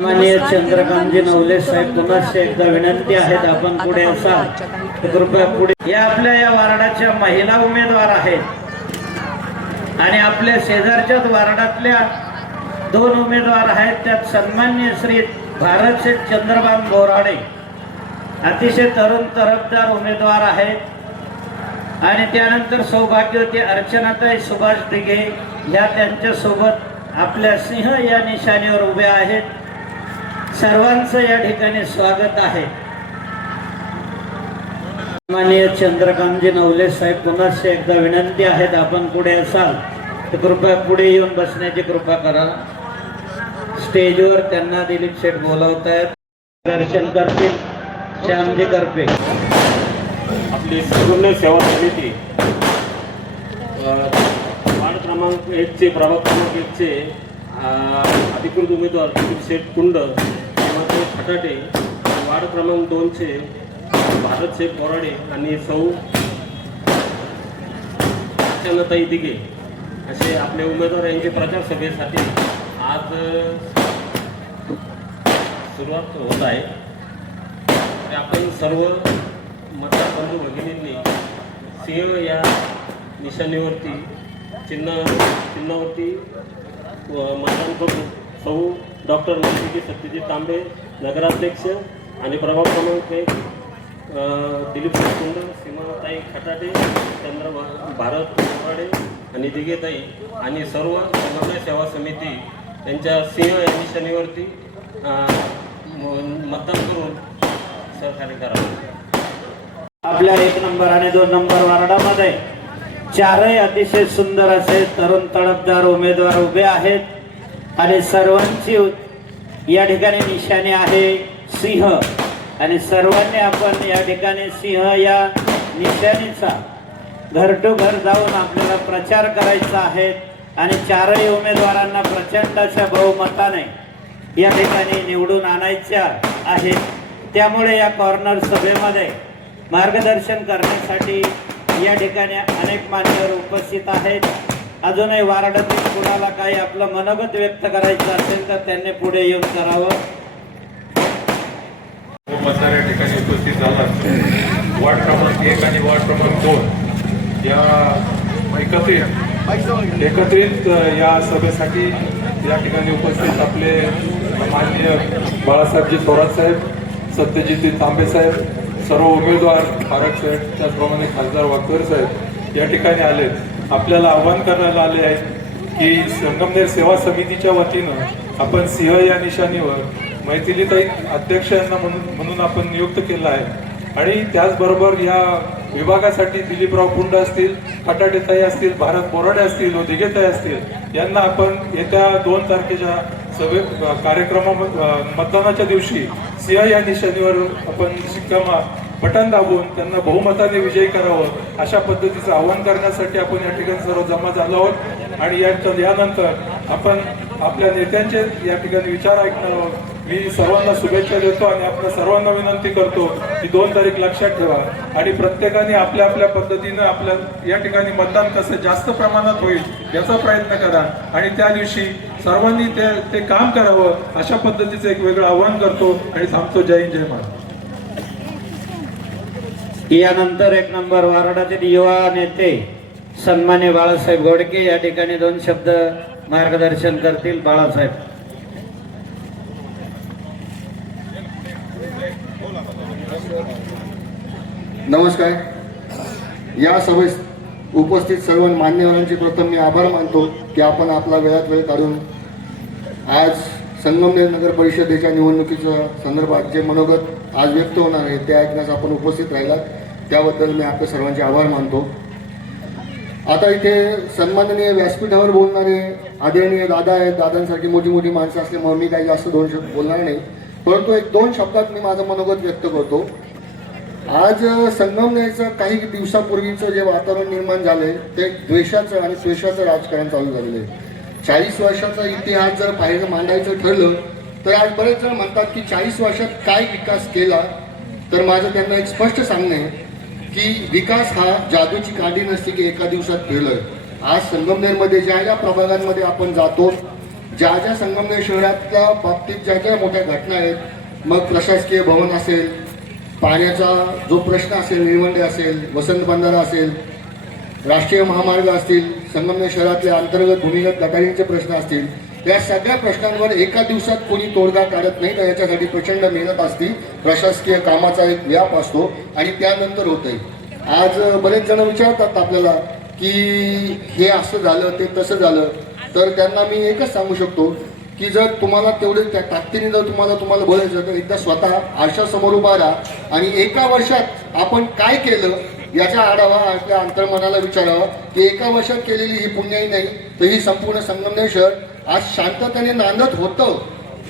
माननीय चंद्रकांतजी नवले साहेब पुन्हा एकदा विनंती आहेत, आपण पुढे असाल तर कृपया पुढे या. आपल्या या वार्डाच्या महिला उमेदवार आहेत आणि आपल्या शेजारच्याच वार्डातल्या 2 उमेदवार आहेत. त्यात सन्माननीय श्री भारतशेठ चंद्रकांत बोराडे अतिशय तरुण तरफदार उमेदवार आहेत आणि त्यानंतर सौभाग्यवती अर्चनाताई सुभाष दिघे या त्यांच्यासोबत आपल्या सिंह या निशाणीवर उभ्या आहेत. सर्वांचं या ठिकाणी स्वागत आहे. माननीय चंद्रकांतजी नवले साहेब पुन्हा एकदा विनंती आहेत, आपण पुढे असाल तर कृपया पुढे येऊन बसण्याची कृपा करा. स्टेजवर त्यांना दिलीप शेठ बोलावत आहेत, दर्शन करतील. श्यामजी करपे आपली संपूर्ण सेवा समिती वार्ड क्रमांक 1 चे प्रभाग क्रमांक 1 चे अधिकृत उमेदवार दिलीप शेठ कुंड खटाटे, वार्ड क्रमांक 2 चे भारतशेठ बोराडे आणि सौ अर्चनाताई दिघे असे आपले उमेदवार यांचे प्रचार सभेसाठी आज सुरुवात होत आहे. आपण सर्व मतदार बंधू भगिनींनी सिंह या निशाणीवरती चिन्हावरती मतदान करून सौ डॉक्टर नंदिनी सत्यजित तांबे नगराध्यक्ष आणि प्रभाग क्रमांक 1 दिलीप कुंड, सीमाताई खटाटे, भारत बोराडे आणि दिघेताई आणि सर्व समन्वय सेवा समिती यांच्या सिंह या निशाणीवरती मतदान करून सहकार्य करावे. आपल्या 1 नंबर आणि 2 नंबर वार्डामध्ये 4ही अतिशय सुंदर असे तरुण तडफदार उमेदवार उभे आहेत आणि सर्वांची या ठिकाणी निशाणी आहे सिंह आणि सर्वांनी आपण या ठिकाणी सिंह या निशाणीचा घर टू घर जाऊन आपल्याला प्रचार करायचा आहे आणि 4ही उमेदवारांना प्रचंड अशा बहुमताने या ठिकाणी निवडून आणायच्या आहेत. त्यामुळे या कॉर्नर सभेमध्ये मार्गदर्शन करण्यासाठी या ठिकाणी अनेक मान्यवर उपस्थित आहेत. अजूनही वार्डातील कुणाला काही आपलं मनोगत व्यक्त करायचं असेल तर त्यांनी पुढे येऊन करावं. मतदार या ठिकाणी उपस्थित झाला. वार्ड क्रमांक 1 आणि वार्ड क्रमांक 2 या एकत्रित या सभेसाठी या ठिकाणी उपस्थित आपले माननीय बाळासाहेबजी थोरात साहेब, सत्यजित तांबे साहेब, सर्व उमेदवार भारत साहेब, त्याचप्रमाणे खासदार वाककर साहेब या ठिकाणी आले. आपल्याला आवाहन करण्याला आले आहे की संगमनेर सेवा समितीच्या वतीनं आपण सिंह या निशाणीवर मैथिलीताई अध्यक्ष यांना म्हणून आपण नियुक्त केलं आहे आणि त्याचबरोबर या विभागासाठी दिलीपराव कुंड असतील, खटाटेताई असतील, भारत बोराडे असतील व दिघेताई असतील यांना आपण येत्या 2 तारखेच्या मतदानाच्या दिवशी सिंह या निशाणीवर आपण शिक्का बटन दाबून त्यांना बहुमताने विजयी करावं अशा पद्धतीचं आवाहन करण्यासाठी आपण या ठिकाणी सर्व जमा झालो आहोत आणि यानंतर आपण आपल्या नेत्यांचे या ठिकाणी विचार ऐकणार आहोत. मी सर्वांना शुभेच्छा देतो आणि आपल्या सर्वांना विनंती करतो की 2 तारीख लक्षात ठेवा आणि प्रत्येकाने आपल्या आपल्या पद्धतीनं आपल्या या ठिकाणी मतदान कसं जास्त प्रमाणात होईल याचा प्रयत्न करा आणि त्या दिवशी सर्वांनी ते काम करावं अशा पद्धतीचं एक वेगळं आवाहन करतो आणि थांबतो. जय हिंद, जय महाराष्ट्र. यानंतर 1 नंबर वार्डातील युवा नेते सन्मान्य बाळासाहेब गोडके या ठिकाणी 2 शब्द मार्गदर्शन करतील. बाळासाहेब. नमस्कार. या सभेस उपस्थित सर्व मान्यवरांचे प्रथम मी आभार मानतो की आपण आपला वेळात वेळ काढून आज संगमनेर नगर परिषदेच्या निवडणुकीच्या संदर्भात जे मनोगत आज व्यक्त होणार आहे ते ऐकण्यास आपण उपस्थित राहिलात त्याबद्दल मी आपल्या सर्वांचे आभार मानतो. आता इथे सन्माननीय व्यासपीठावर बोलणारे आदरणीय दादा आहेत. दादांसारखी मोठी माणसं असल्यामुळे मी काही जास्त 2 शब्द बोलणार नाही, परंतु 1-2 शब्दात मी माझं मनोगत व्यक्त करतो. आज संगमनेरचं काही दिवसापूर्वीचं जे वातावरण निर्माण झालंय ते द्वेषाचं आणि द्वेषाचं राजकारण चालू झालेलं आहे. 40 वर्षाचा इतिहास जर पाहायचं मांडायचं ठरलं तर आज बरेच जण म्हणतात की 40 वर्षात काय विकास केला, तर माझं त्यांना एक स्पष्ट सांगणं आहे की विकास हा जादूची काठी नसते की एका दिवसात केलं. आज संगमनेरमध्ये ज्या प्रभागांमध्ये आपण जातो ज्या ज्या संगमनेर शहरातल्या बाबतीत ज्या ज्या मोठ्या घटना आहेत, मग प्रशासकीय भवन असेल, पाण्याचा जो प्रश्न असेल, निळवंडे असेल, वसंत बंधारा असेल, राष्ट्रीय महामार्ग असतील, संगमनेर शहरातले अंतर्गत भूमिगत गटारींचे प्रश्न असतील, या सगळ्या प्रश्नांवर एका दिवसात कोणी तोडगा काढत नाही. तर याच्यासाठी प्रचंड मेहनत असते, प्रशासकीय कामाचा एक व्याप असतो आणि त्यानंतर होतंय. आज बरेच जण विचारतात आपल्याला की हे असं झालं, ते तसं झालं. तर त्यांना मी एकच सांगू शकतो की जर तुम्हाला तेवढे त्या ताकदीने जर तुम्हाला बोलायचं तर एकदा स्वतः आरशासमोर उभा राहा आणि एका वर्षात आपण काय केलं याचा आढावा आपल्या अंतर्मनाला विचारावा की एका वर्षात केलेली ही पुण्याई नाही तर ही संपूर्ण संगमनेर शहर आज शांततेने नांदत होतं.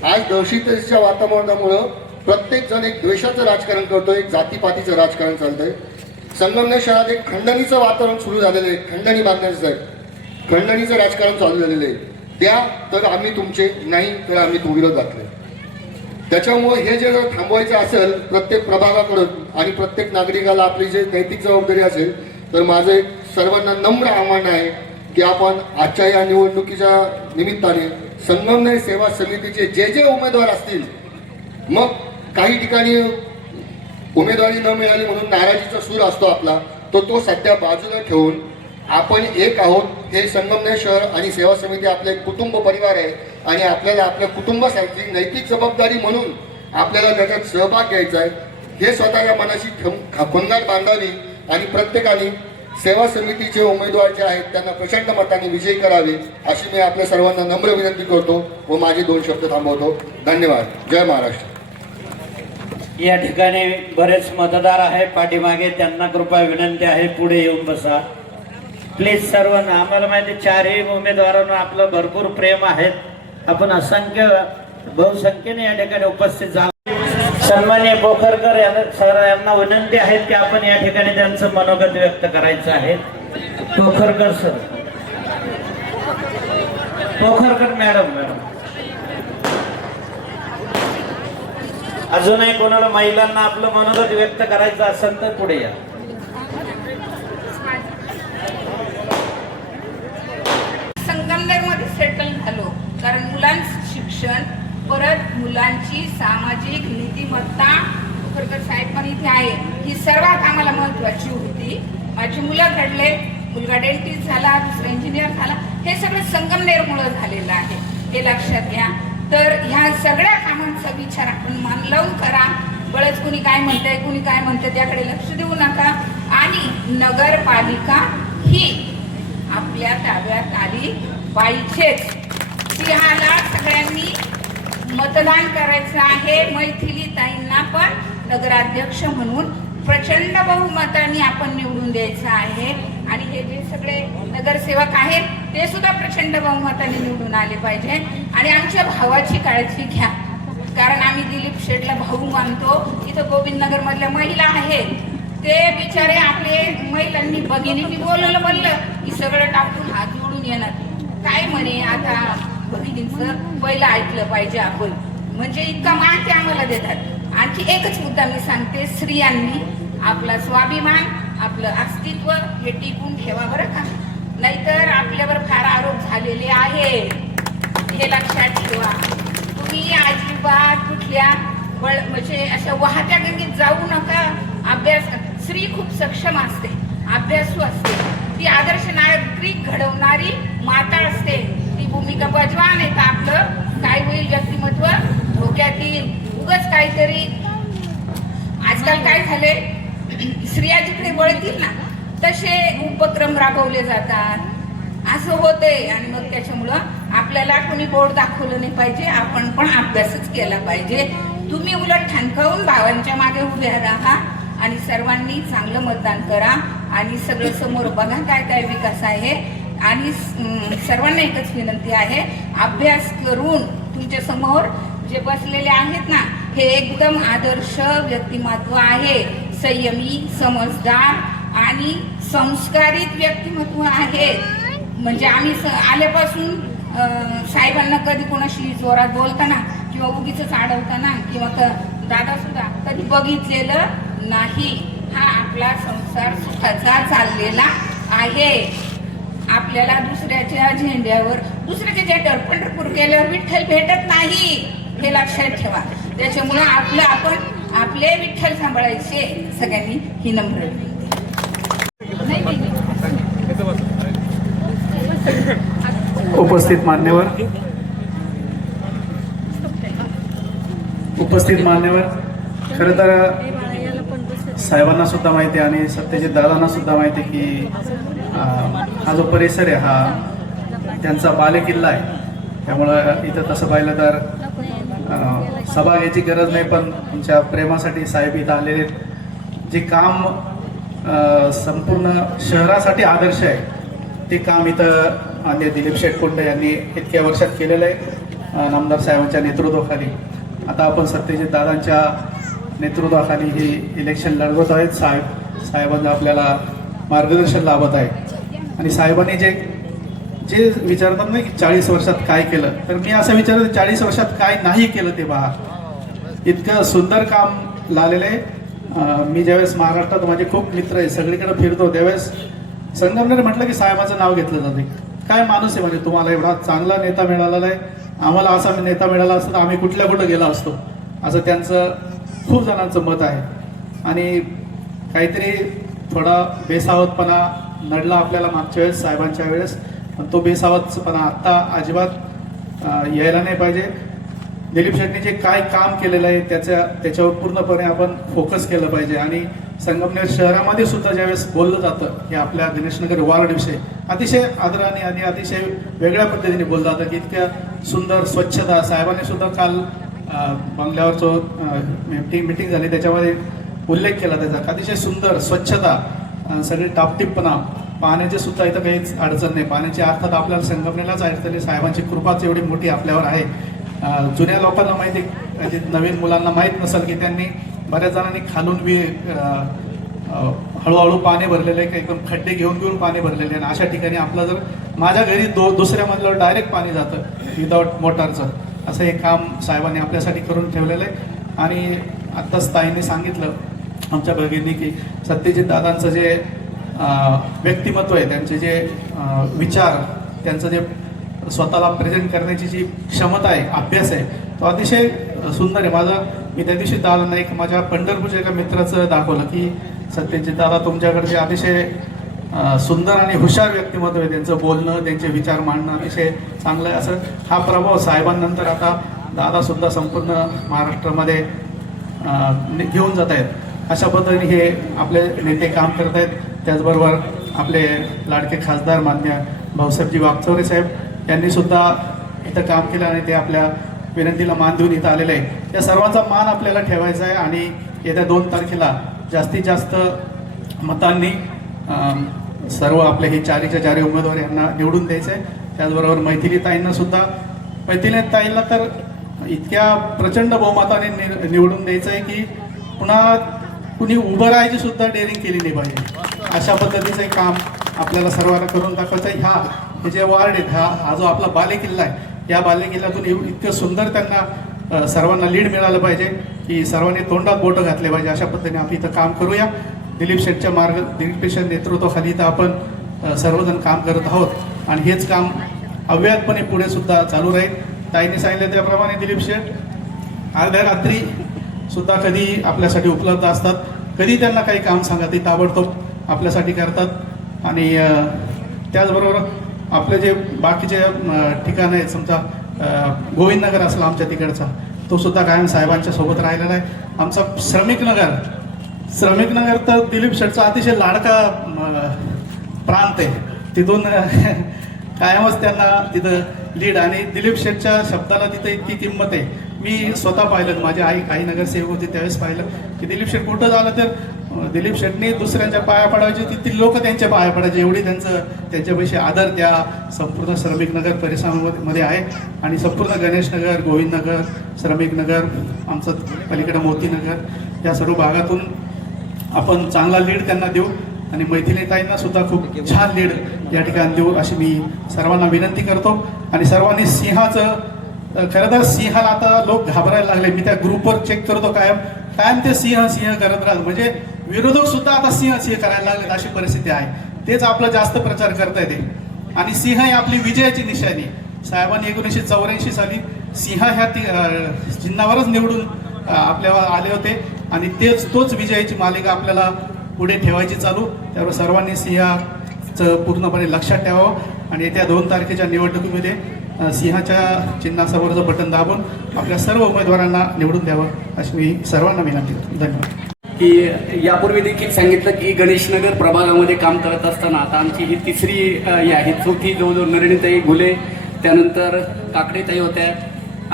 आज दहशतीच्या वातावरणामुळं प्रत्येक जण एक द्वेषाचं राजकारण करतोय, एक जातीपातीचं राजकारण चालतंय. संगमनेर शहरात एक खंडणीचं वातावरण सुरू झालेलं आहे. खंडणी मागण्याचं खंडणीचं राजकारण चालू झालेलं आहे. द्या तर आम्ही तुमचे, नाही तर आम्ही तो विरोध दाखले. त्याच्यामुळे हे जे जर थांबवायचं असेल प्रत्येक प्रभागाकडून आणि प्रत्येक नागरिकाला आपली जे नैतिक जबाबदारी असेल तर माझं एक सर्वांना नम्र आव्हान आहे की आपण आजच्या या निवडणुकीच्या निमित्ताने संगमनेर सेवा समितीचे जे जे उमेदवार असतील, मग काही ठिकाणी उमेदवारी न मिळाली म्हणून नाराजीचा सूर असतो आपला, तो सध्या बाजूला ठेवून आपण एक आहोत. हे संगमनेर शहर आणि सेवा समिती आपले कुटुंब परिवार आहे आणि आपल्याला आपल्या कुटुंबासाठी नैतिक जबाबदारी म्हणून आपल्याला त्याच्यात सहभाग घ्यायचा आहे. हे स्वतःच्या मनाशी खंगाट बांधावी आणि प्रत्येकाने सेवा समितीचे उमेदवार जे आहेत त्यांना प्रचंड मताने विजयी करावे अशी मी आपल्या सर्वांना नम्र विनंती करतो व माझे 2 शब्द थांबवतो. धन्यवाद. जय महाराष्ट्र. या ठिकाणी बरेच मतदार आहे पाठीमागे, त्यांना कृपया विनंती आहे पुढे येऊन बसा प्लीज. सर्वांना आम्हाला माहिती 4ही उमेदवारांना आपलं भरपूर प्रेम आहेत. आपण असंख्य बहुसंख्येने या ठिकाणी उपस्थित झालो. सन्माननीय पोखरकर यांना विनंती आहे की आपण या ठिकाणी त्यांचं मनोगत व्यक्त करायचं आहे. Pokharkar sir, Pokharkar madam. अजूनही कोणाला महिलांना आपलं मनोगत व्यक्त करायचं असेल तर पुढे या. संगमनेरमध्ये सेटल झालो कारण मुलांचं शिक्षण, परत मुलांची सामाजिक नीतिमत्ता, पोखरकर साहेब पण इथे आहे, ही सर्वात आम्हाला महत्वाची होती. माझी मुलं घडले, मुलगा डेंटिस्ट झाला, दुसरा इंजिनियर झाला, हे सगळं संगमनेरमुळे झालेलं आहे, हे लक्षात घ्या. तर ह्या सगळ्या कामांचा विचार आपण मन लावून करा. बळच कुणी काय म्हणतंय, कुणी काय म्हणतंय त्याकडे लक्ष देऊ नका. आणि नगरपालिका ही आपल्या ताब्यात आली पाहिजेच. सिंहाला सगळ्यांनी मतदान करायचं आहे. मैथिली ताईंना पण नगराध्यक्ष म्हणून प्रचंड बहुमताने आपण निवडून द्यायचं आहे. आणि हे जे सगळे नगरसेवक आहेत ते सुद्धा प्रचंड बहुमताने निवडून आले पाहिजे. आणि आमच्या भावाची काळजी घ्या, कारण आम्ही दिलीप शेठला भाऊ मानतो. इथं गोविंदनगर मधल्या महिला आहेत, ते बिचारे आपले महिलांनी भगिनींनी बोललं की सगळं टाकून हात जोडून येणार. काय म्हणे आता भगिनींचं पहिलं ऐकलं पाहिजे आपण, म्हणजे इतका मान ते आम्हाला देतात. आणखी एकच मुद्दा मी सांगते, स्त्रियांनी आपला स्वाभिमान, आपलं अस्तित्व हे टिकून ठेवा बरं का, नाहीतर आपल्यावर फार आरोप झालेले आहे, हे लक्षात ठेवा. तुम्ही अजिबात कुठल्या म्हणजे अशा वाहत्या गंगेत जाऊ नका. अभ्यास, स्त्री खूप सक्षम असते, अभ्यासू असते, ती आदर्श नागरिक घडवणारी माता असते. ती भूमिका बजवा, नाही तर आपलं काय होईल, व्यक्तिमत्व धोक्यात येईल. उगाच काहीतरी आजकाल काय झाले, स्त्रिया जिकडे वळतील ना तसे उपक्रम राबवले जातात, असं होतंय. आणि मग त्याच्यामुळं आपल्याला कोणी बोर्ड दाखवलं नाही पाहिजे, आपण पण अभ्यासच केला पाहिजे. तुम्ही उलट ठणकावून भावांच्या मागे उभ्या राहा आणि सर्वांनी चांगलं मतदान करा आणि सगळं समोर बघा काय काय विकास आहे. आणि सर्वांना एकच विनंती आहे, अभ्यास करून तुमच्या समोर जे बसलेले आहेत ना, हे एकदम आदर्श व्यक्तिमत्व आहे, संयमी, समजदार आणि संस्कारित व्यक्तिमत्व आहे. म्हणजे आम्ही आल्यापासून साहेबांना कधी कोणाशी जोरात बोलताना किंवा उगीच अडवताना किंवा दादा सुद्धा कधी बघितलेलं नाही. हा आपला संसार सुखाचा चाललेला आहे. आपल्याला दुसऱ्याच्या झेंड्यावर दुसऱ्याच्या झेंड्यावर पंढरपूर गेल्यावर विठ्ठल भेटत नाही, हे लक्षात ठेवा. त्याच्यामुळे आपण आपले विठ्ठल सांभाळायचे सगळ्यांनी ही नम्र उपस्थित मान्यवर खरं तर साहेबांना सुद्धा माहिती आहे आणि सत्यजित दादांना सुद्धा माहिती आहे की हा जो परिसर आहे हा त्यांचा बालेकिल्ला आहे. त्यामुळं इथं तसं पाहिलं तर सभा घ्यायची गरज नाही, पण तुमच्या प्रेमासाठी साहेब इथं आलेले जे काम संपूर्ण शहरासाठी आदर्श आहे ते काम इथं माननीय दिलीप शेठ कुंडे यांनी इतक्या वर्षात केलेलं आहे नामदार साहेबांच्या नेतृत्वाखाली. आता आपण सत्यजित दादांच्या नेतृत्वाखाली ही इलेक्शन लढवत आहेत. साहेबांना आपल्याला मार्गदर्शन लाभत आहे आणि साहेबांनी जे विचारतात नाही की 40 वर्षात काय केलं, तर मी असं विचारतो 40 वर्षात काय नाही केलं ते पहा. इतकं सुंदर काम लावलेलं आहे. मी ज्यावेळेस महाराष्ट्रात माझे खूप मित्र आहे, सगळीकडे फिरतो, त्यावेळेस संगमनेर म्हटलं की साहेबाचं नाव घेतलं जाते. काय माणूस आहे म्हणजे, तुम्हाला एवढा चांगला नेता मिळालेला आहे, आम्हाला असा नेता मिळाला असता तर आम्ही कुठं गेलो असतो, असं त्यांचं खूप जणांचं मत आहे. आणि काहीतरी थोडा बेसावतपणा नडला आपल्याला मागच्या वेळेस साहेबांच्या वेळेस, पण तो बेसावतपणा आत्ता अजिबात यायला नाही पाहिजे. दिलीप शेट्टी जे काय काम केलेलं आहे त्याच्यावर पूर्णपणे आपण फोकस केलं पाहिजे. आणि संगमनेर शहरामध्ये सुद्धा ज्यावेळेस बोललं जातं की आपल्या गणेशनगर वार्डविषयी अतिशय आदराने आणि अतिशय वेगळ्या पद्धतीने बोललं जातं की इतक्या सुंदर स्वच्छता. साहेबांनी सुद्धा काल बंगल्यावर जो मीटिंग झाली त्याच्यामध्ये उल्लेख केला त्याचा, अतिशय सुंदर स्वच्छता, सगळी टापटीपणा, पाण्याची सुद्धा इथं काहीच अडचण नाही. पाण्याची अर्थात आपल्याला संगमनेरलाच अडचण आहे, साहेबांची कृपाच एवढी मोठी आपल्यावर आहे. जुन्या लोकांना माहिती, नवीन मुलांना माहीत नसेल की त्यांनी बऱ्याच जणांनी खालून हळूहळू पाणी भरलेले आहे, एकदम खड्डे घेऊन पाणी भरलेले आहे. अशा ठिकाणी आपलं जर माझ्या घरी दुसऱ्या मजल्यावर डायरेक्ट पाणी जातं विदाऊट मोटारचं, असं एक काम साहेबांनी आपल्यासाठी करून ठेवलेलं आहे. आणि आत्ताच ताईंनी सांगितलं आमच्या भगिनी की सत्यजित दादांचं जे व्यक्तिमत्व आहे, त्यांचे जे विचार, त्यांचं जे स्वतःला प्रेझेंट करण्याची जी क्षमता आहे, अभ्यास आहे, तो अतिशय सुंदर आहे. मी त्या दिवशी दादा एक माझ्या पंढरपूरच्या एका मित्राचं दाखवलं की सत्यजित दादा तुमच्याकडचे अतिशय सुंदर आणि हुशार व्यक्तिमत्व आहे, त्यांचं बोलणं, त्यांचे विचार मांडणं अतिशय चांगलं आहे. असं हा प्रभाव साहेबांनंतर आता दादासुद्धा संपूर्ण महाराष्ट्रामध्ये घेऊन जात आहेत. अशा पद्धतीने हे आपले नेते काम करत आहेत. त्याचबरोबर आपले लाडके खासदार मान्य भाऊसाहेबजी वागचौरे साहेब यांनी सुद्धा इथं काम केलं आणि ते आपल्या विनंतीला मान देऊन इथं आलेलं आहे. या सर्वांचा मान आपल्याला ठेवायचा आहे आणि येत्या 2 तारखेला जास्तीत जास्त मतांनी सर्व आपले हे 4च्या 4 उमेदवार यांना निवडून द्यायचं आहे. त्याचबरोबर मैथिली ताईंना तर इतक्या प्रचंड बहुमताने निवडून द्यायचं आहे की पुन्हा कुणी उभं राहायची सुद्धा डेअरिंग केली नाही पाहिजे. अशा पद्धतीचं एक काम आपल्याला सर्वांना करून दाखवायचं आहे. हे जे वार्ड आहेत, हा जो आपला बालेकिल्ला आहे, या बालेकिल्ल्यातून इतकं सुंदर त्यांना सर्वांना लीड मिळालं पाहिजे की सर्वांनी तोंडात बोटं घातले पाहिजे. अशा पद्धतीने आपण इथं काम करूया. दिलीप शेठ नेतृत्वाखाली इथं आपण सर्वजण काम करत आहोत आणि हेच काम अव्याहतपणे पुढे सुद्धा चालू राहील. ताईंनी सांगितलं त्याप्रमाणे दिलीप शेठ अर्ध्या रात्री सुद्धा कधी आपल्यासाठी उपलब्ध असतात, कधी त्यांना काही काम सांगा ते ताबडतोब आपल्यासाठी करतात. आणि त्याचबरोबर आपले जे बाकीचे ठिकाणं आहेत, समजा गोविंदनगर असला आमच्या तिकडचा, तो सुद्धा कायम साहेबांच्या सोबत राहिलेला आहे. आमचा श्रमिक नगर तर दिलीप शेठचा अतिशय लाडका प्रांत आहे. तिथून कायमच त्यांना तिथं लीड आणि दिलीप शेठच्या शब्दाला तिथं इतकी किंमत आहे. मी स्वतः पाहिलं, माझी आई नगरसेवक होती त्यावेळेस पाहिलं की दिलीप शेठ कुठं झालं तर दिलीप शेठने दुसऱ्यांच्या पाया पडायचे, ती लोक त्यांच्या पाया पडायचे, एवढी त्यांच्यापेक्षा आदर त्या संपूर्ण श्रमिक नगर परिसरामध्ये आहे. आणि संपूर्ण गणेशनगर, गोविंदनगर, श्रमिक नगर, आमचं पलीकडे मोतीनगर, या सर्व भागातून आपण चांगला लीड त्यांना देऊ आणि मैथिली ताईंना सुद्धा खूप छान लीड या ठिकाणी देऊ अशी मी सर्वांना विनंती करतो. आणि सर्वांनी खरं तर सिंहाला आता लोक घाबरायला लागले. मी त्या ग्रुपवर चेक करतो कायम ते सिंह करत राहत, म्हणजे विरोधक सुद्धा आता सिंह करायला लागले, अशी परिस्थिती आहे. तेच आपला जास्त प्रचार करता येते. आणि सिंह ही आपली विजयाची निशाणी. साहेबांनी 1984 साली सिंह ह्या चिन्हावरच निवडून आपल्याला आले होते आणि तोच विजयाची मालिका आपल्याला पुढे ठेवायची चालू. त्यावर सर्वांनी सिंहाचं पूर्णपणे लक्षात ठेवावं आणि येत्या 2 तारखेच्या निवडणुकीमध्ये सिंहाच्या चिन्हासमोरचं बटन दाबून आपल्या सर्व उमेदवारांना निवडून द्यावं अशी मी सर्वांना विनंती करतो. धन्यवाद. की यापूर्वी देखील सांगितलं की गणेशनगर प्रभागामध्ये काम करत असताना आता आमची ही तिसरी ही आहे, चौथी जवळजवळ नलिनीताई घुले, त्यानंतर काकडेताई होत्या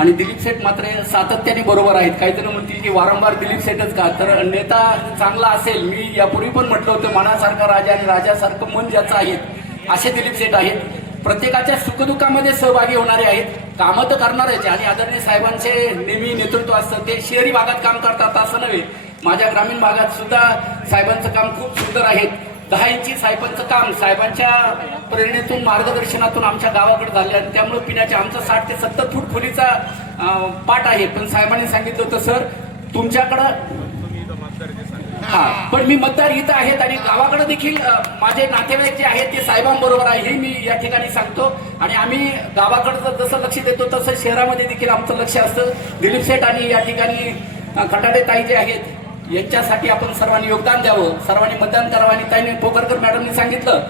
आणि दिलीप सेठ मात्र सातत्याने बरोबर आहेत. काहीतरी म्हणतील की वारंवार दिलीप सेठच का, तर नेता चांगला असेल, मी यापूर्वी पण म्हटलं होतं मनासारखा राजा आणि राजासारखं मन ज्याचं आहेत असे दिलीप सेठ आहेत. प्रत्येकाच्या सुखदुःखामध्ये सहभागी होणारे आहेत, कामं तर करणारच आणि आदरणीय साहेबांचे नेहमी नेतृत्व असतं. ते शहरी भागात काम करतात असं नव्हे, माझ्या ग्रामीण भागात सुद्धा साहेबांचं काम खूप सुंदर आहे. 10 इंची साहेबांचं काम साहेबांच्या प्रेरणेतून मार्गदर्शनातून आमच्या गावाकडे झाले आणि त्यामुळे पिण्याच्या आमचा 60 ते 70 फूट खोलीचा पाट आहे. पण साहेबांनी सांगितलं होतं सर तुमच्याकडं पण मी मतदार इथं आहेत आणि गावाकडे देखील माझे नातेवाईक जे आहेत ते साहेबांबरोबर आहे हे मी या ठिकाणी सांगतो. आणि आम्ही गावाकडचं जसं लक्ष देतो तसं शहरामध्ये देखील आमचं लक्ष असतं. दिलीप सेठ आणि या ठिकाणी खटाडे ताई जे आहेत यांच्यासाठी आपण सर्वांनी योगदान द्यावं, सर्वांनी मतदान करावं. आणि ताईने पोकरकर मॅडमनी सांगितलं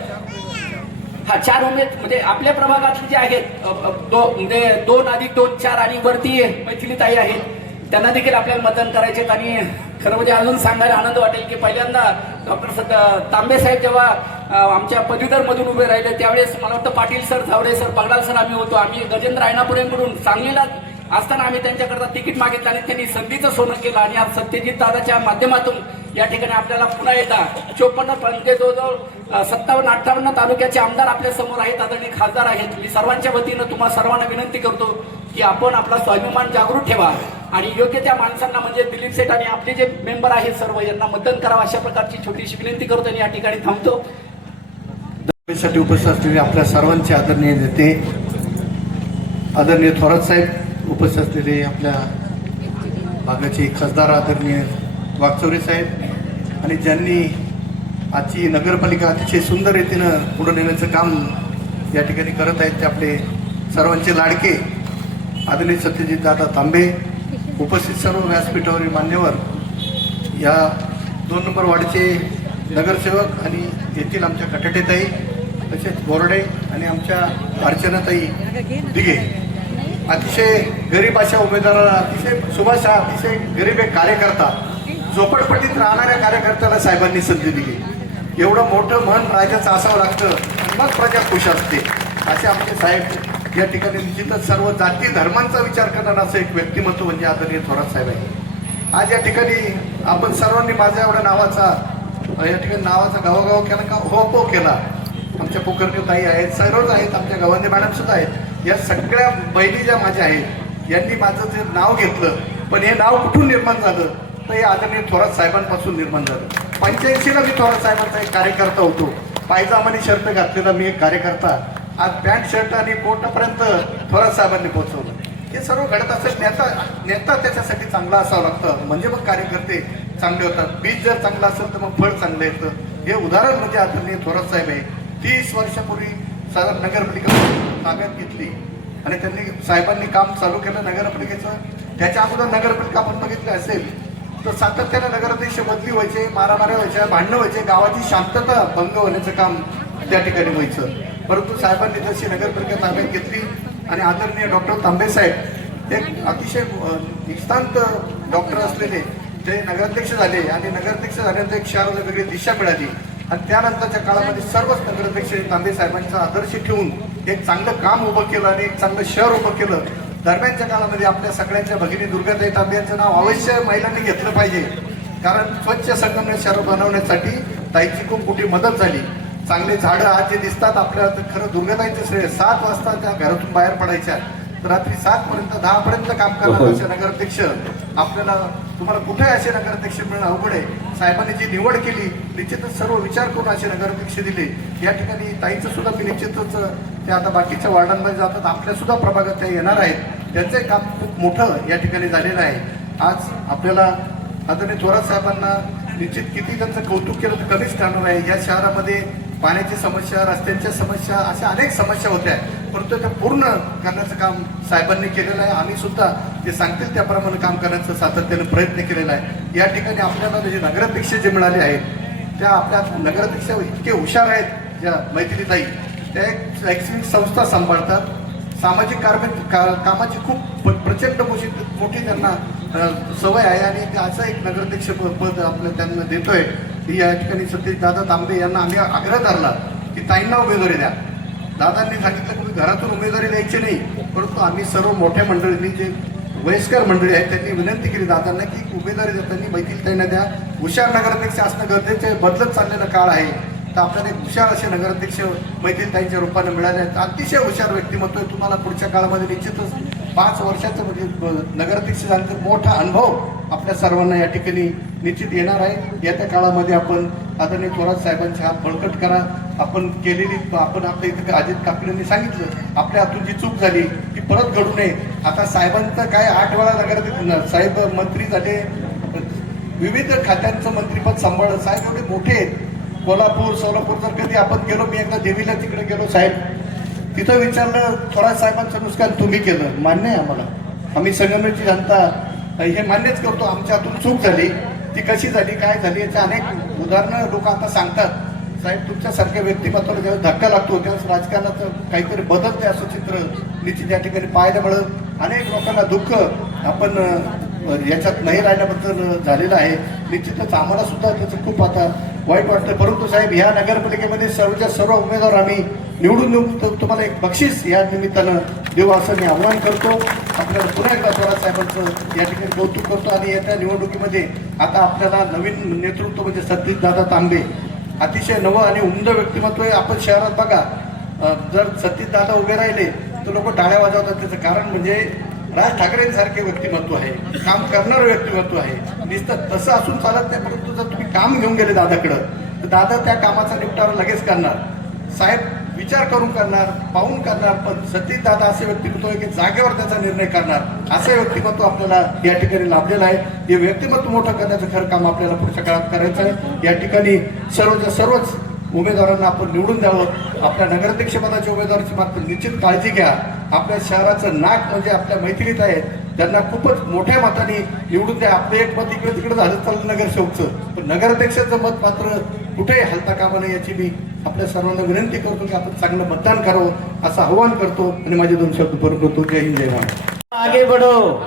4 उमेद म्हणजे आपल्या प्रभागातले जे आहेत म्हणजे 2 अधिक 2 4 आणि वरती मैथिली ताई आहेत त्यांना देखील आपल्याला मतदान करायचे. आणि खरं म्हणजे अजून सांगायला आनंद वाटेल की पहिल्यांदा डॉक्टर तांबे साहेब जेव्हा आमच्या पदवीधर मधून उभे राहिले त्यावेळेस मला वाटतं Patil sir, Zhawade sir, Pagdal sir आम्ही होतो. आम्ही गजेंद्र आयनापुरेंकडून सांगलीला असताना आम्ही त्यांच्याकरता तिकीट मागितलं आणि त्यांनी संधीचं सोनं केलं. आणि आज सत्यजित दादाच्या माध्यमातून या ठिकाणी आपल्याला पुन्हा येता 54 म्हणजे जवळजवळ 57-58 तालुक्याचे आमदार आपल्या समोर आहेत, आदरणीय खासदार आहेत. मी सर्वांच्या वतीनं तुम्हाला सर्वांना विनंती करतो की आपण आपला स्वाभिमान जागृत ठेवा आणि योग्य त्या माणसांना म्हणजे दिलीप सेठ आणि आपले जे मेंबर आहेत सर्व यांना मतदान करावं अशा प्रकारची छोटीशी विनंती करतो आणि या ठिकाणी थांबतो. साठी उपस्थित असलेले आपल्या सर्वांचे आदरणीय नेते, आदरणीय थोरात साहेब, उपस्थित असलेले आपल्या भागाचे खासदार आदरणीय वागचौरे साहेब आणि ज्यांनी आजची नगरपालिका अतिशय सुंदर रीतीनं पुढे नेण्याचं काम या ठिकाणी करत आहेत ते आपले सर्वांचे लाडके आदरणीय सत्यजित दादा तांबे, उपस्थित सर्व व्यासपीठावरील मान्यवर, या 2 नंबर वार्डचे नगरसेवक आणि येथील आमच्या खटाटेताई, तसेच बोर्डे आणि आमच्या अर्चनाताई दिघे, अतिशय गरीब अशा उमेदवाराला, अतिशय सुभाष, अतिशय गरीब एक कार्यकर्ता, झोपडपट्टीत राहणाऱ्या कार्यकर्त्याला साहेबांनी संधी दिली. एवढं मोठं मन राजाचं असावं लागतं मग प्रजा खुश असते. असे आमचे साहेब या ठिकाणी निश्चितच सर्व जाती धर्मांचा विचार करणारा असं एक व्यक्तिमत्व म्हणजे आदरणीय थोरात साहेब आहे. आज या ठिकाणी आपण सर्वांनी माझ्या एवढ्या नावाचा या ठिकाणी नावाचा गावोगाव केला का हो केला. आमच्या पोकरणी ताई आहेत, सरोज आहेत, आमच्या गवांदे मॅडम सुद्धा आहेत. या सगळ्या बहिणी ज्या माझ्या आहेत यांनी माझं जे नाव घेतलं, पण हे नाव कुठून निर्माण झालं तर हे आदरणीय थोरात साहेबांपासून निर्माण झालं. 85ला मी थोरात साहेबांचा एक कार्यकर्ता होतो. पायजामानी शर्ट घातलेला मी एक कार्यकर्ता, आज पॅन्ट शर्ट आणि कोटापर्यंत थोरात साहेबांनी पोहोचवलं. हे सर्व घडत असेल. नेता त्याच्यासाठी चांगला असावं लागतं म्हणजे मग कार्यकर्ते चांगले होतात. बीज जर चांगलं असेल तर मग फळ चांगलं येतं. हे उदाहरण म्हणजे आदरणीय थोरात साहेब आहे. 30 वर्षापूर्वी साधारण नगरपालिका ताब्यात घेतली आणि त्यांनी साहेबांनी काम चालू केलं नगरपालिकेचं. त्याच्या अगोदर नगरपालिका आपण बघितली असेल तर सातत्याने नगराध्यक्ष बदली व्हायचे, मारामाऱ्या व्हायच्या, भांडणं व्हायचे, गावाची शांतता भंग होण्याचं काम त्या ठिकाणी व्हायचं. परंतु साहेबांनी जशी नगरपालिका ताब्यात घेतली आणि आदरणीय डॉक्टर तांबे साहेब एक अतिशय निष्णात डॉक्टर असलेले ते नगराध्यक्ष झाले आणि नगराध्यक्ष झाल्यानंतर एक शहराला वेगळी दिशा मिळाली. आणि त्यानंतरच्या काळामध्ये सर्वच नगराध्यक्ष तांबे साहेबांचा आदर्श ठेवून एक चांगलं काम उभं केलं आणि एक चांगलं शहर उभं केलं. दरम्यानच्या काळामध्ये आपल्या सगळ्यांच्या भगिनी दुर्गाताई तांबे यांचं नाव अवश्य महिलांनी घेतलं पाहिजे, कारण स्वच्छ संगमनेर शहर बनवण्यासाठी ताईची खूप मोठी मदत झाली. चांगले झाडं आज जे दिसतात आपल्याला तर खरं दुर्गाताईंचं श्रेय. 7 वाजता त्या घरातून बाहेर पडायच्या तर रात्री 7 पर्यंत 10 पर्यंत काम करणारे असे नगराध्यक्ष आपल्याला तुम्हाला कुठे असे नगराध्यक्ष मिळणं अवघड आहे. साहेबांनी जी निवड केली निश्चितच सर्व विचार करून असे नगराध्यक्ष दिले. या ठिकाणी ताईचं सुद्धा मी निश्चितच ते आता बाकीच्या वार्डांमध्ये जातात, आपल्या सुद्धा प्रभागात ते येणार आहेत. त्यांचं काम खूप मोठं या ठिकाणी झालेलं आहे. आज आपल्याला आदरणीय थोरात साहेबांना निश्चित किती त्यांचं कौतुक केलं तर कमीच करणार आहे. या शहरामध्ये पाण्याची समस्या, रस्त्यांच्या समस्या, अशा अनेक समस्या होत्या, परंतु त्या पूर्ण करण्याचं काम साहेबांनी केलेलं आहे. आम्ही सुद्धा ते सांगतील त्याप्रमाणे काम करण्याचा सातत्याने प्रयत्न केलेला आहे. या ठिकाणी आपल्याला जे नगराध्यक्ष जे मिळाले आहेत, त्या आपल्या नगराध्यक्ष इतके हुशार आहेत, ज्या मैथिलीताई, त्या एक शैक्षणिक संस्था सांभाळतात, सामाजिक कामाची खूप प्रचंड मोठी त्यांना सवय आहे आणि असं एक नगराध्यक्ष पद आपलं त्यांना देतोय. ही या ठिकाणी सतीश दादा तांबे यांना आम्ही आग्रह धरला की ताईंना उमेदवारी द्या. दादांनी सांगितलं की घरातून उमेदवारी द्यायची नाही, परंतु आम्ही सर्व मोठ्या मंडळींनी, जे वयस्कर मंडळी आहेत, त्यांनी विनंती केली दादांना की उमेदवारी देताना मैथिलीताईंना द्या. हुशार नगराध्यक्ष असणं गरजेचं आहे, बदलत चाललेला काळ आहे, तर आपल्याला एक हुशार असे नगराध्यक्ष मैथिलीताईंच्या रूपाने मिळाले आहेत. अतिशय हुशार व्यक्तिमत्व आहे. तुम्हाला पुढच्या काळामध्ये निश्चितच 5 वर्षाचं म्हणजे नगराध्यक्ष झाल्यानंतर मोठा अनुभव आपल्या सर्वांना या ठिकाणी निश्चित येणार आहे. येत्या काळामध्ये आपण आदरणीय थोरात साहेबांचे हात बळकट करा. आपण आपल्या इथं अजित काकडेंनी सांगितलं, आपल्या हातून जी चूक झाली ती परत घडू नये. आता साहेबांचं काय 8 वेळा नगराध्यक्ष साहेब मंत्री झाले, विविध खात्यांचं मंत्रीपद सांभाळलं. साहेब एवढे मोठे आहेत. कोल्हापूर, सोलापूर जर कधी आपण गेलो, मी एकदा देवीला तिकडे गेलो साहेब, तिथं विचारलं थोरात साहेबांचं नुकसान तुम्ही केलं, मान्य आहे आम्हाला, आम्ही संगमनेरची जनता हे मान्यच करतो, आमच्या हातून चूक झाली, ती कशी झाली, काय झाली, याच्या अनेक उदाहरणं लोक आता सांगतात. साहेब तुमच्यासारख्या व्यक्तिमत्वाला जेव्हा धक्का लागतो त्यावेळेस राजकारणाचं काहीतरी बदलते असं चित्र निश्चित या ठिकाणी पाहायला मिळत. अनेक लोकांना दुःख आपण याच्यात नाही राहिल्याबद्दल झालेलं आहे. निश्चितच आम्हाला सुद्धा त्याचं खूप आता वाईट वाटतं. परंतु साहेब, ह्या नगरपालिकेमध्ये सर्वच्या सर्व उमेदवार आम्ही निवडून देऊ, तुम्हाला एक बक्षीस या निमित्तानं देऊ असं मी आव्हान करतो. आपल्याला पुन्हा एकदा थोरात साहेबांचं या ठिकाणी कौतुक करतो. आणि येत्या निवडणुकीमध्ये आता आपल्याला नवीन नेतृत्व म्हणजे सतीश दादा तांबे, अतिशय नवं आणि उमदं व्यक्तिमत्व आहे. आपण शहरात बघा, जर सतीश दादा उभे राहिले तर लोक टाळ्या वाजवतात. त्याचं कारण म्हणजे राज ठाकरेंसारखे व्यक्तिमत्व आहे, काम करणारं व्यक्तिमत्व आहे. नुसतं तसं असून चालत नाही, परंतु जर तुम्ही काम घेऊन गेले दादाकडं तर दादा त्या कामाचा निपटारा लगेच करणार. साहेब विचार करून करणार, पाहून करणार. पण सतीश दादा असे व्यक्तिमत्व आहे की जागेवर त्याचा निर्णय करणार. असे व्यक्तिमत्व आपल्याला या ठिकाणी लाभलेलं आहे. हे व्यक्तिमत्व मोठं करण्याचं खरं काम आपल्याला पुढच्या काळात करायचं आहे. या ठिकाणी सर्वच्या सर्वच उमेदवारांना आपण निवडून द्यावं. आपल्या नगराध्यक्षपदाच्या उमेदवाराची मात्र निश्चित काळजी घ्या. आपल्या शहराचं नाक म्हणजे आपल्या मैत्रीत आहेत, त्यांना खूपच मोठ्या मताने निवडून द्या. आपलं एक मत इकडे तिकडे झालं चाललं नगरसेवकचं, पण नगराध्यक्षाचं मत मात्र कुठेही हलता कामा नये याची मी आपल्या सर्वांना विनंती करतो की आपण चांगलं मतदान करावं असं आवाहन करतो आणि माझे 2 शब्द पूर्ण करतो. जय हिंद, जय महाराष्ट्र. आगे बढ़ो.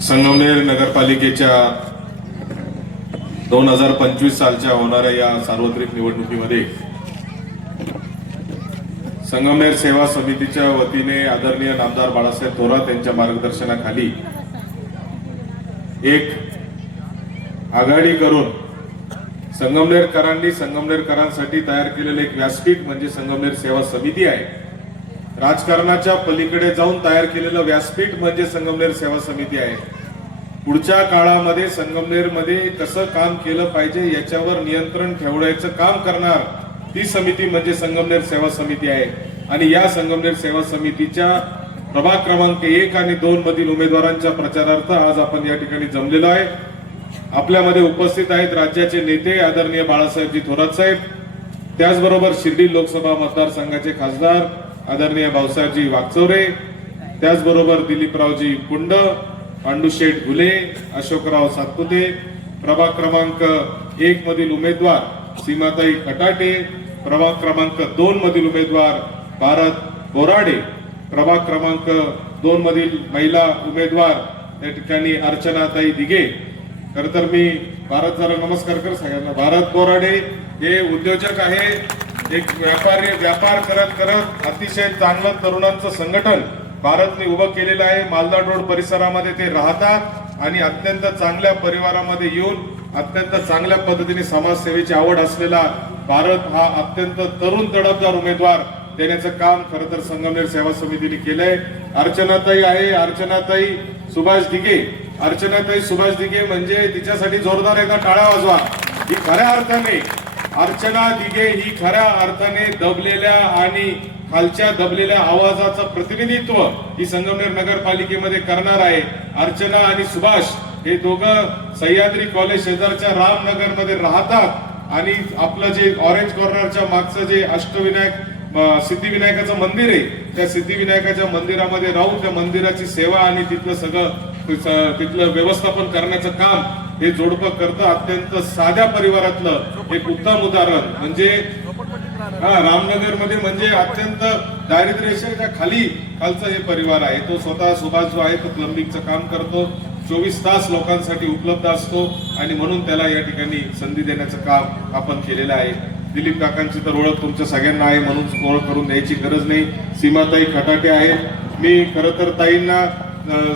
संगमनेर नगरपालिकेच्या 2025 सालच्या होणाऱ्या या सार्वत्रिक निवडणुकीमध्ये संगमनेर सेवा समितीच्या वतीने आदरणीय नामदार बाळासाहेब थोरात यांच्या मार्गदर्शनाखाली एक आघाडी करून संगमनेरकरांसाठी तयार केलेलं एक व्यासपीठ म्हणजे संगमनेर सेवा समिती आहे. राजकारणाच्या पलीकडे जाऊन तयार केलेलं व्यासपीठ म्हणजे संगमनेर सेवा समिती आहे. पुढच्या काळामध्ये संगमनेरमध्ये कसं काम केलं पाहिजे याच्यावर नियंत्रण ठेवण्याचं काम करणार ती समिती म्हणजे संगमनेर सेवा समिती आहे. आणि या संगमनेर सेवा समितीच्या प्रभाग क्रमांक 1 आणि 2 मधील उमेदवारांच्या प्रचारार्थ आज आपण या ठिकाणी जमलेलो आहे. आपल्यामध्ये उपस्थित आहेत राज्याचे नेते आदरणीय बाळासाहेबजी थोरात साहेब, त्याचबरोबर शिर्डी लोकसभा मतदारसंघाचे खासदार आदरणीय भाऊसाहेबजी वागचौरे, त्याचबरोबर दिलीपरावजी कुंड, पांडुशेठ घुले, अशोकराव सातपुते, प्रभाग क्रमांक 1 मधील उमेदवार सीमाताई खटाटे, प्रभाग क्रमांक 2 मधील उमेदवार भारत बोराडे, प्रभाग क्रमांक 2 मधील महिला उमेदवार या ठिकाणी अर्चनाताई दिघे. खर तर मी भारत जरा नमस्कार कर सगळ्यांना. भारत बोराडे हे उद्योजक आहे, एक व्यापार करत करत अतिशय चांगलं तरुणांचं संघटन भारतने उभं केलेलं आहे. मालदा रोड परिसरामध्ये ते राहतात आणि अत्यंत चांगल्या परिवारामध्ये येऊन अत्यंत चांगल्या पद्धतीने समाजसेवेची आवड असलेला भारत हा अत्यंत तरुण तडफदार उमेदवार देण्याचं काम खरं तर संगमनेर सेवा समितीने केलंय. अर्चनाताई आहे, अर्चनाताई सुभाष दिघे. अर्चनाताई सुभाष दिघे म्हणजे तिच्यासाठी जोरदार एकदा टाळ्या वाजवा. ही खऱ्या अर्थाने अर्चना दिघे ही खऱ्या अर्थाने दबलेल्या आणि खालच्या दबलेल्या आवाजाचं प्रतिनिधित्व ही संगमनेर नगरपालिकेमध्ये करणार आहे. अर्चना आणि सुभाष हे दोघं सह्याद्री कॉलेज शेजारच्या रामनगरमध्ये राहतात आणि आपलं जे ऑरेंज कॉर्नरच्या मागचं जे अष्टविनायक सिद्धिविनायकाचं मंदिर आहे, त्या सिद्धिविनायकाच्या मंदिरामध्ये राहून त्या मंदिराची सेवा आणि तिथलं सगळं तिथलं व्यवस्थापन करण्याचं काम हे जोडपं करतं. अत्यंत साध्या परिवारातलं एक उत्तम उदाहरण म्हणजे रामनगर मध्ये म्हणजे अत्यंत दारिद्र्य रेषेच्या खालचं हे परिवार आहे. तो स्वतः सुभाष जो आहे तो प्लंबिंगचं काम करतो, 24 तास लोकांसाठी उपलब्ध असतो आणि म्हणून त्याला या ठिकाणी संधी देण्याचं काम आपण केलेलं आहे. दिलीप काकांची तर ओळख तुमच्या सगळ्यांना आहे म्हणून ओळख करून द्यायची गरज नाही. सीमाताई खटाटे आहेत. मी खरं तर ताईंना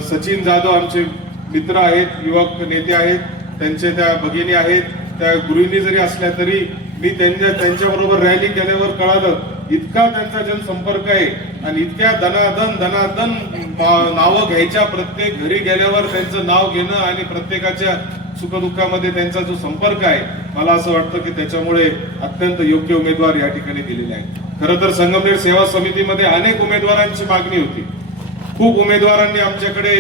सचिन जाधव आमचे मित्र आहेत, युवक नेते आहेत, त्यांचे त्या भगिनी आहेत, त्या गृहिणी जरी असल्या तरी मी त्यांच्याबरोबर रॅली केल्यावर कळालं इतका त्यांचा जनसंपर्क आहे आणि इतक्या दनादन नावं घ्यायच्या, प्रत्येक घरी गेल्यावर त्यांचं नाव घेणं आणि प्रत्येकाच्या सुखदुःखामध्ये त्यांचा जो संपर्क आहे, मला असं वाटतं की त्याच्यामुळे अत्यंत योग्य उमेदवार या ठिकाणी दिलेले आहे. खरं तर संगमनेर सेवा समितीमध्ये अनेक उमेदवारांची मागणी होती. खूप उमेदवारांनी आमच्याकडे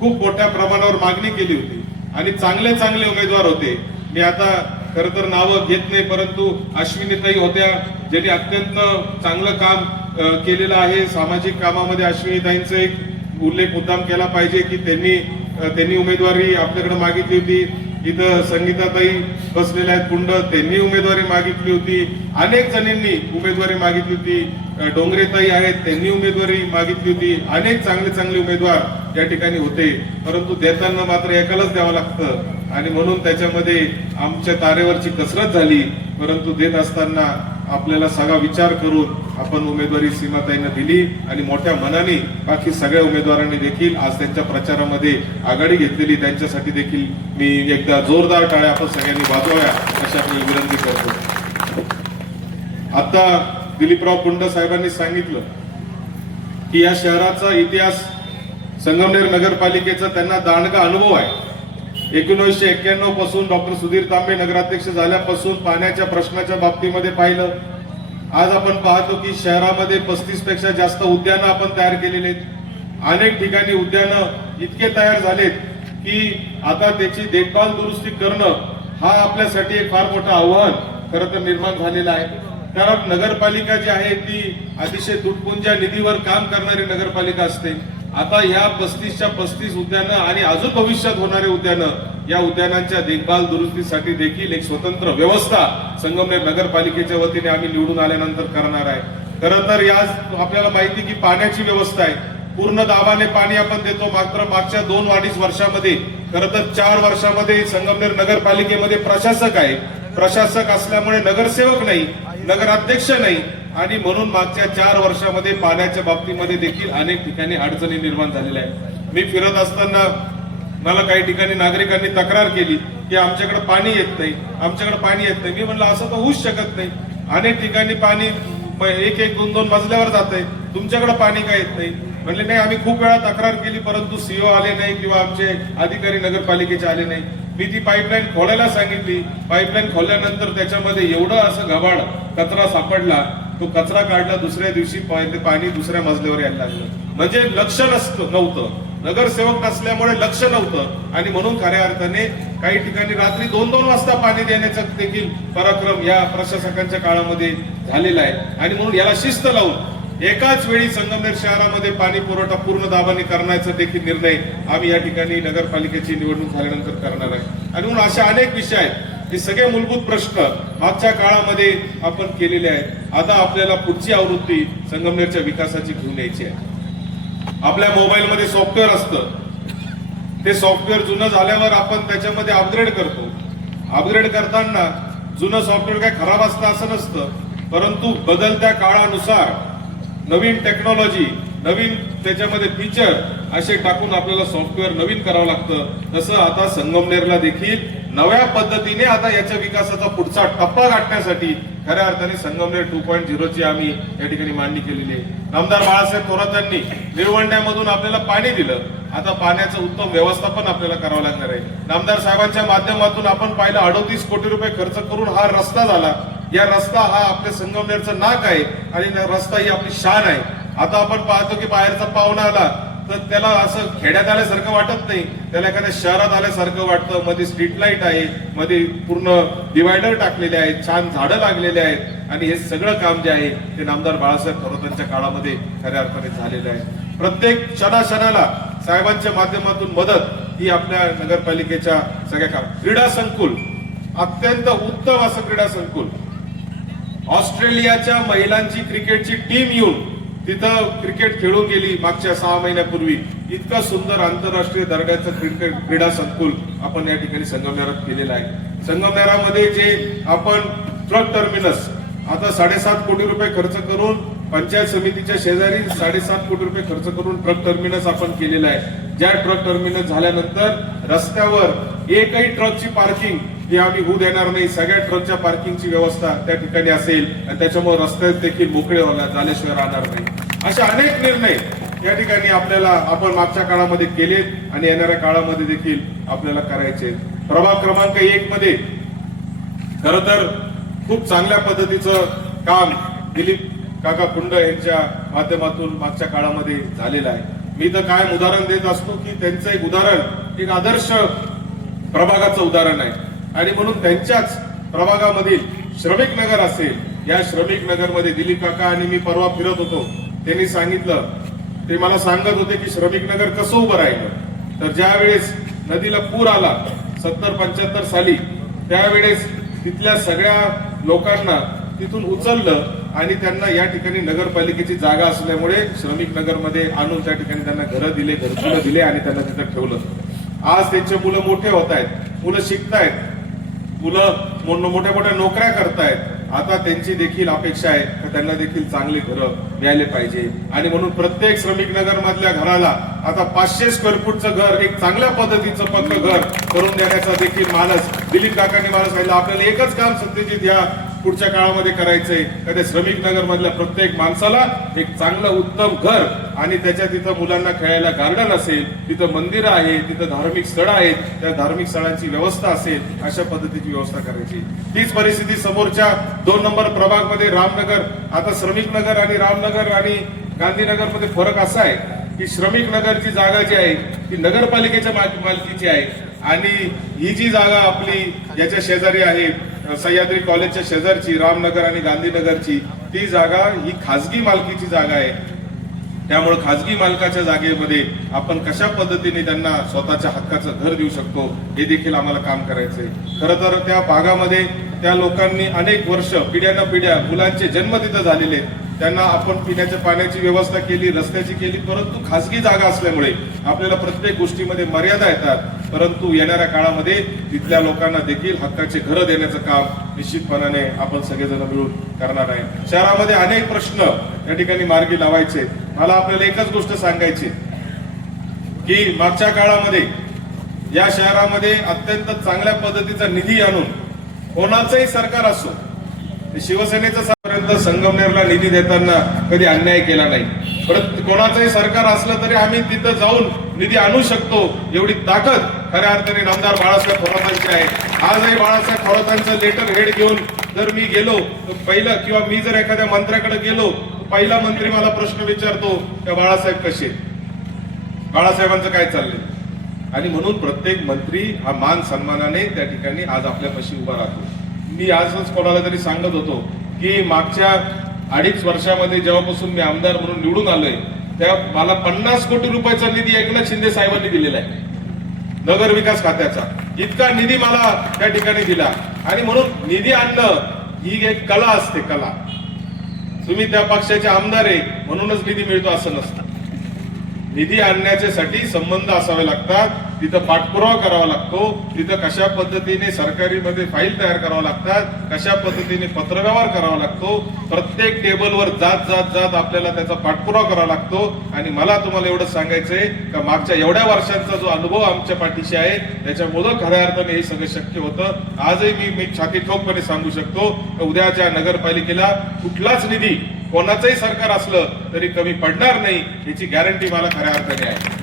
खूप मोठ्या प्रमाणावर मागणी केली होती आणि चांगले चांगले उमेदवार होते. मी आता खरं तर नावं घेत नाही, परंतु अश्विनीताई होत्या ज्यांनी अत्यंत चांगलं काम केलेलं आहे. सामाजिक कामामध्ये अश्विनीताईंचा एक उल्लेख मुद्दाम केला पाहिजे की त्यांनी उमेदवारी आपल्याकडे मागितली होती. इथं संगीताताई बसलेल्या आहेत कुंड, त्यांनी उमेदवारी मागितली होती. अनेक जणींनी उमेदवारी मागितली होती. डोंगरेताई आहेत, त्यांनी उमेदवारी मागितली होती. अनेक चांगले उमेदवार या ठिकाणी होते, परंतु देताना मात्र एकालाच द्यावं लागतं आणि म्हणून त्याच्यामध्ये आमच्या तारेवरची कसरत झाली. परंतु देत असताना आपल्याला सगळा विचार करून आपण उमेदवारी सीमाताईंना दिली आणि मोठ्या मनाने बाकी सगळ्या उमेदवारांनी देखील आज त्यांच्या प्रचारामध्ये आघाडी घेतलेली. त्यांच्यासाठी देखील मी एकदा जोरदार टाळ्या आपण सगळ्यांनी वाजवाव्या अशी आपली विनंती करतो. आता दिलीपराव कुंड साहेबांनी सांगितलं की या शहराचा इतिहास, संगमनेर नगरपालिकेचा त्यांना दांडगा अनुभव आहे. 1991 पासून डॉक्टर सुधीर तांबे नगराध्यक्ष झाल्यापासून पाण्याच्या प्रश्नाच्या बाबतीमध्ये पाहिलं. आज आपण पाहतो की शहरामध्ये 35 पेक्षा जास्त उद्यानं आपण तयार केलेले आहेत. अनेक ठिकाणी उद्यानं इतके तयार झालेत की आता त्याची देखभाल दुरुस्ती करणं हा आपल्यासाठी एक फार मोठं आव्हान खरं तर निर्माण झालेलं आहे. कारण नगरपालिका जी आहे ती अतिशय तुटपुंज्या निधीवर काम करणारी नगरपालिका असते. आता ह्या 35च्या 35 उद्यानं आणि अजून भविष्यात होणारे उद्यानं, या उद्यानांच्या देखभाल दुरुस्तीसाठी देखील एक स्वतंत्र व्यवस्था संगमनेर नगरपालिकेच्या वतीने आम्ही निवडून आल्यानंतर करणार आहे. खरं तर या आपल्याला माहिती की पाण्याची व्यवस्था आहे, पूर्ण दाबाने पाणी आपण देतो. मात्र मागच्या 2-2.5 वर्षामध्ये खरं तर 4 वर्षामध्ये संगमनेर नगरपालिकेमध्ये प्रशासक आहे. प्रशासक असल्यामुळे नगरसेवक नाही, नगराध्यक्ष नाही आणि म्हणून मागच्या 4 वर्षामध्ये पाण्याच्या बाबतीमध्ये देखील अनेक ठिकाणी अडचणी निर्माण झालेल्या आहेत. मी फिरत असताना मला काही ठिकाणी नागरिकांनी तक्रार केली की आमच्याकडे पाणी येत नाही, आमच्याकडे पाणी येत नाही. मी म्हणलं असं तर होऊच शकत नाही. अनेक ठिकाणी पाणी 1-1, 2-2 मजल्यावर जात आहे, तुमच्याकडे पाणी काय येत नाही? म्हणले नाही, आम्ही खूप वेळा तक्रार केली परंतु सीओ आले नाही किंवा आमचे अधिकारी नगरपालिकेचे आले नाही. मी ती पाईपलाईन खोलायला सांगितली. पाईपलाईन खोलल्यानंतर त्याच्यामध्ये एवढं असं घबाड कचरा सापडला, तो कचरा काढला, दुसऱ्या दिवशी पाणी दुसऱ्या मजल्यावर यायला लागलं. म्हणजे लक्ष नव्हतं, नगरसेवक नसल्यामुळे लक्ष नव्हतं आणि म्हणून खऱ्या अर्थाने काही ठिकाणी रात्री 2-2 वाजता पाणी देण्याचा देखील पराक्रम या प्रशासकांच्या काळामध्ये झालेला आहे. आणि म्हणून याला शिस्त लावून एकाच वेळी संगमनेर शहरामध्ये पाणी पुरवठा पूर्ण दाबाने करण्याचा देखील निर्णय आम्ही या ठिकाणी नगरपालिकेची निवडणूक झाल्यानंतर करणार आहे. आणि म्हणून अशा अनेक विषय आहेत, हे सगळे मूलभूत प्रश्न मागच्या काळामध्ये आपण केलेले आहेत. आता आपल्याला पुढची आवृत्ती संगमनेरच्या विकासाची घेऊन यायची आहे. आपल्या मोबाईलमध्ये सॉफ्टवेअर असतं, ते सॉफ्टवेअर जुनं झाल्यावर आपण त्याच्यामध्ये अपग्रेड करतो. अपग्रेड करताना जुनं सॉफ्टवेअर काय खराब असतं असं नसतं, परंतु बदलत्या काळानुसार नवीन टेक्नॉलॉजी, नवीन त्याच्यामध्ये फीचर असे टाकून आपल्याला सॉफ्टवेअर नवीन करावं लागतं. तसं आता संगमनेरला देखील नव्या पद्धतीने आता याच्या विकासाचा पुढचा टप्पा गाठण्यासाठी खऱ्या अर्थाने संगमनेर 2.0 ची आम्ही या ठिकाणी मांडणी केलेली आहे. आमदार बाळासाहेब थोरातांनी निळवंड्यामधून आपल्याला पाणी दिलं. आता पाण्याचं उत्तम व्यवस्थापन आपल्याला करावं लागणार आहे. आमदार साहेबांच्या माध्यमातून आपण पाहिलं 38 कोटी रुपये खर्च करून हा रस्ता झाला. या रस्ता हा आपल्या संगमनेरचं नाक आहे आणि रस्ता ही आपली शान आहे. आता आपण पाहतो की बाहेरचा पाहुणा आला तर त्याला असं खेड्यात आल्यासारखं वाटत नाही, त्याला एखाद्या शहरात आल्यासारखं वाटतं. मध्ये स्ट्रीट लाईट आहे, मध्ये पूर्ण डिवायडर टाकलेले आहेत, छान झाडं लागलेले आहेत आणि हे सगळं काम जे आहे ते नामदार बाळासाहेब थोरातांच्या काळामध्ये खऱ्या अर्थाने झालेलं आहे. प्रत्येक क्षणाला साहेबांच्या माध्यमातून मदत ही आपल्या नगरपालिकेच्या सगळ्या काम. क्रीडा संकुल अत्यंत उत्तम असं क्रीडा संकुल. ऑस्ट्रेलियाच्या महिलांची क्रिकेटची टीम येऊन तिथं क्रिकेट खेळून गेली मागच्या 6 महिन्यापूर्वी. इतकं सुंदर आंतरराष्ट्रीय दर्जाचं क्रीडा संकुल आपण या ठिकाणी संगमनेरात केलेलं आहे. संगमनेरामध्ये जे आपण ट्रक टर्मिनस आता 7.5 कोटी रुपये खर्च करून पंचायत समितीच्या शेजारी 7.5 कोटी रुपये खर्च करून ट्रक टर्मिनस आपण केलेलं आहे. ज्या ट्रक टर्मिनस झाल्यानंतर रस्त्यावर एकही ट्रकची पार्किंग ही आम्ही होऊ देणार नाही. सगळ्या ट्रकच्या पार्किंगची व्यवस्था त्या ठिकाणी असेल आणि त्याच्यामुळे रस्ते देखील मोकळे झाल्याशिवाय राहणार नाही. असे अनेक निर्णय या ठिकाणी आपण मागच्या काळामध्ये केलेत आणि येणाऱ्या काळामध्ये देखील आपल्याला करायचे. प्रभाग क्रमांक 1 मध्ये खर तर खूप चांगल्या पद्धतीचं काम दिलीप काका कुंड यांच्या माध्यमातून मागच्या काळामध्ये झालेलं आहे. मी तर कायम उदाहरण देत असतो की त्यांचं एक उदाहरण एक आदर्श प्रभागाचं उदाहरण आहे आणि म्हणून त्यांच्याच प्रभागामधील श्रमिक नगर असेल, या श्रमिक नगरमध्ये दिलीप काका आणि मी परवा फिरत होतो, त्यांनी सांगितलं, ते मला सांगत होते की श्रमिक नगर कसं उभं राहिलं. तर ज्या वेळेस नदीला पूर आला 70-75 साली, त्यावेळेस तिथल्या सगळ्या लोकांना तिथून उचललं आणि त्यांना या ठिकाणी नगरपालिकेची जागा असल्यामुळे श्रमिक नगरमध्ये आणून त्या ठिकाणी त्यांना घरं दिले, घरकुलं दिले आणि त्यांना तिथं ठेवलं. आज त्यांचे मुलं मोठे होत आहेत, मुलं शिकतायत, मुलं मोठ्या मोठ्या नोकऱ्या करतायत. आता त्यांची देखील अपेक्षा आहे की त्यांना देखील चांगली घरं मिळाले पाहिजे आणि म्हणून प्रत्येक श्रमिक नगर मधल्या घराला आता 500 स्क्वेअर फूटचं घर, एक चांगल्या पद्धतीचं पक्क घर करून देण्याचा देखील मानस दिलीप काकांनी मला सांगितलं. आपल्याला एकच काम सत्यजित या पुढच्या काळामध्ये करायचंय का त्या श्रमिक नगर मधल्या प्रत्येक माणसाला एक चांगलं उत्तम घर आणि त्याच्या तिथं मुलांना खेळायला गार्डन असेल, तिथं मंदिरं आहे, तिथं धार्मिक स्थळं आहेत, त्या धार्मिक स्थळांची व्यवस्था असेल, अशा पद्धतीची व्यवस्था करायची. तीच परिस्थिती समोरच्या 2 नंबर प्रभाग मध्ये रामनगर. आता श्रमिक नगर आणि रामनगर आणि गांधीनगर मध्ये फरक असा आहे की श्रमिक नगरची जागा जी आहे ती नगरपालिकेच्या मालकीची आहे आणि ही जी जागा आपली याच्या शेजारी आहे सह्याद्री कॉलेजच्या शेजारची रामनगर आणि गांधीनगरची, ती जागा ही खासगी मालकीची जागा आहे. त्यामुळे खासगी मालकाच्या जागेमध्ये आपण कशा पद्धतीने त्यांना स्वतःच्या हक्काचं घर देऊ शकतो हे देखील आम्हाला काम करायचंय. खरं तर त्या भागामध्ये त्या लोकांनी अनेक वर्ष पिढ्यानपिढ्या मुलांचे जन्म तिथं झालेले, त्यांना आपण पिण्याच्या पाण्याची व्यवस्था केली, रस्त्याची केली, परंतु खासगी जागा असल्यामुळे आपल्याला प्रत्येक गोष्टीमध्ये मर्यादा येतात. परंतु येणाऱ्या काळामध्ये तिथल्या लोकांना देखील हक्काचे घरं देण्याचं काम निश्चितपणाने आपण सगळेजण मिळून करणार आहे. शहरामध्ये अनेक प्रश्न या ठिकाणी मार्गी लावायचे. मला आपल्याला एकच गोष्ट सांगायची की मागच्या काळामध्ये या शहरामध्ये अत्यंत चांगल्या पद्धतीचा निधी आणून कोणाचंही सरकार असो, शिवसेनेचं साधारणतः संगमनेरला निधी देताना कधी अन्याय केला नाही. परत कोणाचंही सरकार असलं तरी आम्ही तिथं जाऊन निधी आणू शकतो एवढी ताकद खऱ्या अर्थाने नामदार बाळासाहेब थोरातांची आहे. आजही बाळासाहेब थोरातांचं लेटर हेड घेऊन जर मी गेलो तर पहिलं, किंवा मी जर एखाद्या मंत्र्याकडे गेलो तर पहिला मंत्री मला प्रश्न विचारतो की बाळासाहेब कसे, बाळासाहेबांचं काय चाललंय. आणि म्हणून प्रत्येक मंत्री हा मान सन्मानाने त्या ठिकाणी आज आपल्यापाशी उभा राहतो. मी आजच कोणाला तरी सांगत होतो की मागच्या 2.5 वर्षामध्ये जेव्हापासून मी आमदार म्हणून निवडून आलोय त्या मला 50 कोटी रुपयाचा निधी एकनाथ शिंदे साहेबांनी दिलेला आहे नगर विकास खात्याचा. इतका निधी मला त्या ठिकाणी दिला. आणि म्हणून निधी आणणं ही एक कला असते, कला. तुम्ही त्या पक्षाचे आमदार आहे म्हणूनच निधी मिळतो असं नसतं. निधी आणण्यासाठी संबंध असावे लागतात, तिथं पाठपुरावा करावा लागतो, तिथं कशा पद्धतीने सरकारीमध्ये फाईल तयार करावा लागतात, कशा पद्धतीने पत्रव्यवहार करावा लागतो, प्रत्येक टेबलवर जात जात जात आपल्याला त्याचा पाठपुरावा करावा लागतो. आणि मला तुम्हाला एवढं सांगायचंय का मागच्या एवढ्या वर्षांचा जो अनुभव आमच्या पाठीशी आहे त्याच्यामुळं खऱ्या अर्थाने हे सगळं शक्य होतं. आजही मी छाती ठोकपणे सांगू शकतो की उद्याच्या नगरपालिकेला कुठलाच निधी कोणाचंही सरकार असलं तरी कमी पडणार नाही याची गॅरंटी मला खऱ्या अर्थाने आहे.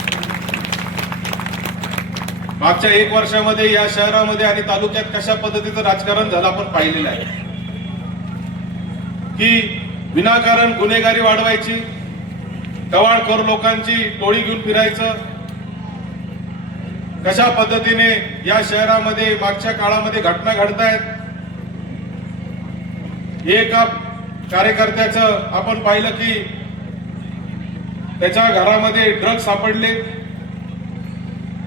मागच्या 1 वर्षामध्ये या शहरामध्ये आणि तालुक्यात कशा पद्धतीचं राजकारण झालं आपण पाहिलेलं आहे की विनाकारण गुन्हेगारी वाढवायची, टवाळखोर लोकांची टोळी घेऊन फिरायचं, कशा पद्धतीने या शहरामध्ये मागच्या काळामध्ये घटना घडतायत. एका कार्यकर्त्याचं आपण पाहिलं की त्याच्या घरामध्ये ड्रग्ज सापडले.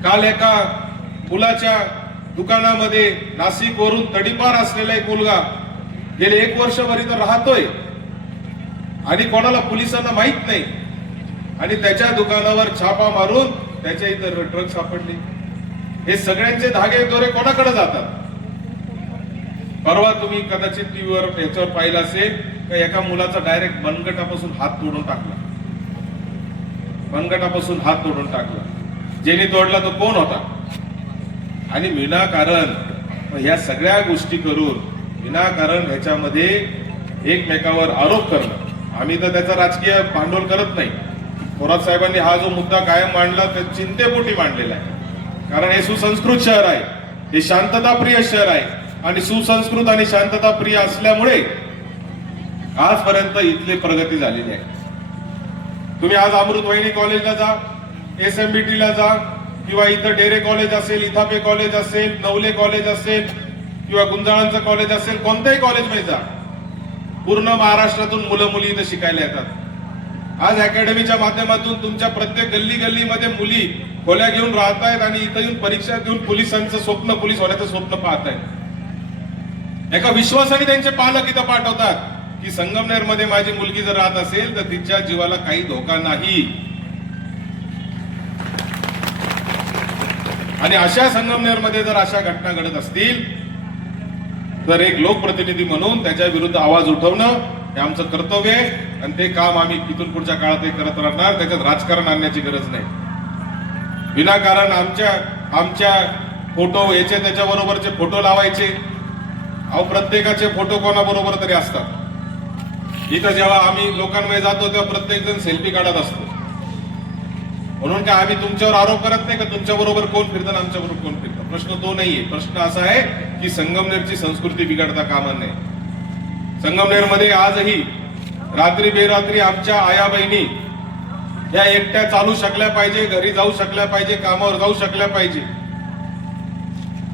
काल एका मुलाच्या दुकानामध्ये नाशिक वरून तडीपार असलेला एक मुलगा गेले 1 वर्षभर इथं राहतोय आणि कोणाला पोलिसांना माहित नाही, आणि त्याच्या दुकानावर छापा मारून त्याच्या इथं ड्रग्ज सापडले. हे सगळ्यांचे धागे दोरे कोणाकडे जातात? परवा तुम्ही कदाचित टीव्हीवर याच्यावर पाहिलं असेल का एका मुलाचा डायरेक्ट मनगटापासून हात तोडून टाकला. मनगटापासून हात तोडून टाकला. ज्याने तोडला तो कोण होता? आणि विनाकारण ह्या सगळ्या गोष्टी करून विनाकारण ह्याच्यामध्ये एकमेकावर आरोप करणं, आम्ही तर त्याचा राजकीय भांडवल करत नाही. थोरात साहेबांनी हा जो मुद्दा कायम मांडला ते चिंतेपोटी मांडलेला आहे. कारण हे सुसंस्कृत शहर आहे, हे शांतताप्रिय शहर आहे, आणि सुसंस्कृत आणि शांतताप्रिय असल्यामुळे आजपर्यंत इथली प्रगती झालेली आहे. तुम्ही आज अमृतवाहिनी कॉलेजला जा, SMBT ला जा, किंवा इथं डेरे कॉलेज असेल, इथापे कॉलेज असेल, नवले कॉलेज असेल, किंवा गुंजाळांचं कॉलेज असेल, कोणत्याही कॉलेजमध्ये जा, पूर्ण महाराष्ट्रातून मुलं मुली इथं शिकायला येतात. आज अकॅडमीच्या माध्यमातून तुमच्या प्रत्येक गल्ली गल्लीमध्ये मुली खोल्या घेऊन राहत आहेत आणि इथं येऊन परीक्षा देऊन पोलिसांचं स्वप्न, पोलीस होण्याचं स्वप्न पाहत आहेत. एका विश्वासाने त्यांचे पालक इथं पाठवतात की संगमनेर मध्ये माझी मुलगी जर राहत असेल तर तिच्या जीवाला काही धोका नाही. आणि अशा संगमनेर मध्ये जर अशा घटना घडत असतील तर एक लोकप्रतिनिधी म्हणून त्याच्या विरुद्ध आवाज उठवणं हे आमचं कर्तव्य आहे, आणि ते काम आम्ही इथून पुढच्या काळातही करत राहणार. त्याच्यात राजकारण आणण्याची गरज नाही. विनाकारण आमच्या फोटो याचे त्याच्या बरोबरचे फोटो लावायचे. अहो, प्रत्येकाचे फोटो कोणाबरोबर तरी असतात. इथं जेव्हा आम्ही लोकांमध्ये जातो तेव्हा प्रत्येक जण सेल्फी काढत असतो. म्हणून काय आम्ही तुमच्यावर आरोप करत नाही का तुमच्या बरोबर कोण फिरतं आमच्या बरोबर कोण फिरतं? प्रश्न तो नाहीये. प्रश्न असा आहे की संगमनेरची संस्कृती बिघडता कामा नये. संगमनेरमध्ये आजही रात्री बेरात्री आमच्या आया बहिणी या एकट्या चालू शकल्या पाहिजे, घरी जाऊ शकल्या पाहिजे, कामावर जाऊ शकल्या पाहिजे.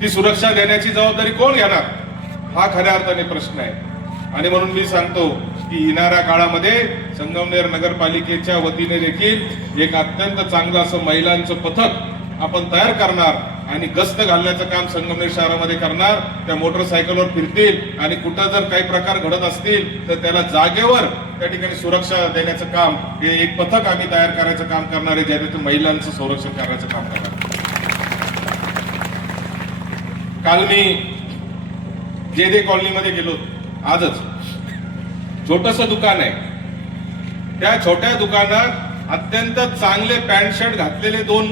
ती सुरक्षा देण्याची जबाबदारी कोण घेणार हा खऱ्या अर्थाने प्रश्न आहे. आणि म्हणून मी सांगतो की येणाऱ्या काळामध्ये संगमनेर नगरपालिकेच्या वतीने देखील एक अत्यंत चांगलं असं महिलांचं पथक आपण तयार करणार आणि गस्त घालण्याचं काम संगमनेर शहरामध्ये करणार. त्या मोटरसायकलवर फिरतील आणि कुठं जर काही प्रकार घडत असतील तर त्याला जागेवर त्या ठिकाणी सुरक्षा देण्याचं काम हे एक पथक आम्ही तयार करायचं काम करणार आहे, ज्यातून महिलांचं संरक्षण करण्याचं काम करणार. काल मी जे कॉलनीमध्ये गेलो, आजच छोटस दुकान आहे, त्या छोट्या दुकानात अत्यंत चांगले पॅन्ट शर्ट घातलेले 2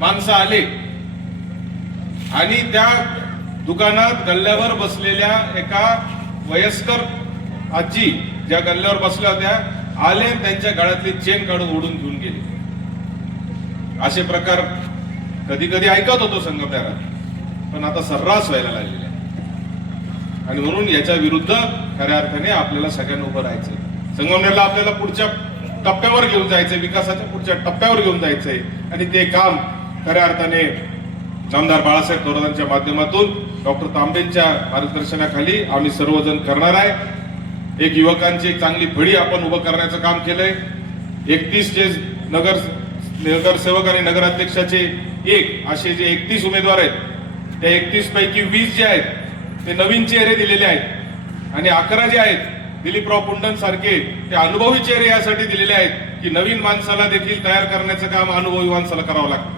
माणसं आले आणि त्या दुकानात गल्ल्यावर बसलेल्या एका वयस्कर आजी ज्या गल्ल्यावर बसल्या होत्या आले, त्यांच्या गळ्यातली चेन काढून ओढून घेऊन गेले. असे प्रकार कधी कधी ऐकत होतो संगमनेरात, पण आता सर्रास व्हायला लागलेले. आणि म्हणून याच्या विरुद्ध खऱ्या अर्थाने आपल्याला सगळ्यांना उभं राहायचंय. संगमनेरला आपल्याला पुढच्या टप्प्यावर घेऊन जायचंय, विकासाच्या पुढच्या टप्प्यावर घेऊन जायचंय, आणि ते काम खऱ्या अर्थाने आमदार बाळासाहेब थोरातांच्या माध्यमातून डॉक्टर तांबेंच्या मार्गदर्शनाखाली आम्ही सर्वजण करणार आहे. एक युवकांची एक चांगली फळी आपण उभं करण्याचं काम केलंय. 31 जे नगरसेवक आणि नगराध्यक्षाचे असे जे 31 उमेदवार आहेत, त्या 31 पैकी 20 जे आहेत ते नवीन चेहरे दिलेले आहेत, आणि 11 जे आहेत दिलीपराव पुंडन सारखे ते अनुभवी चेहरे यासाठी दिलेले आहेत की नवीन माणसाला देखील तयार करण्याचं काम अनुभवी माणसाला करावं लागतं.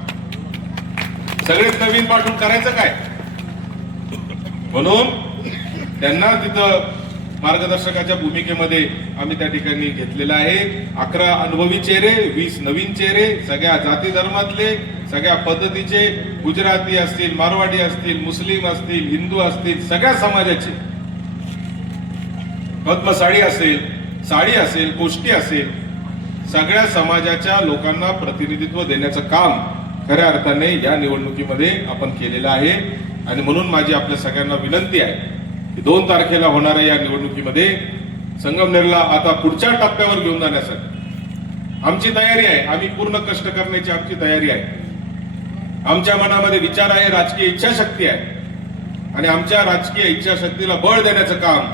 सगळेच नवीन पाठवून करायचं काय? म्हणून त्यांना तिथं मार्गदर्शकाच्या भूमिकेमध्ये आम्ही त्या ठिकाणी घेतलेलं आहे. 11 अनुभवी चेहरे, 20 नवीन चेहरे, सगळ्या जाती धर्मातले, सगळ्या पद्धतीचे, गुजराती असतील, मारवाडी असतील, मुस्लिम असतील, हिंदू असतील, सगळ्या समाजाचे, पद्मसाडी असेल, साडी असेल, कोष्टी असेल, सगळ्या समाजाच्या लोकांना प्रतिनिधित्व देण्याचं काम खऱ्या अर्थाने या निवडणुकीमध्ये आपण केलेलं आहे. आणि म्हणून माझी आपल्या सगळ्यांना विनंती आहे की 2 तारखेला होणाऱ्या या निवडणुकीमध्ये संगमनेरला आता पुढच्या टप्प्यावर घेऊन जाण्यासाठी आमची तयारी आहे, आम्ही पूर्ण कष्ट करण्याची आमची तयारी आहे. आमच्या मनामध्ये विचार आहे, राजकीय इच्छाशक्ती आहे आणि आमच्या राजकीय इच्छाशक्तीला बळ देण्याचं काम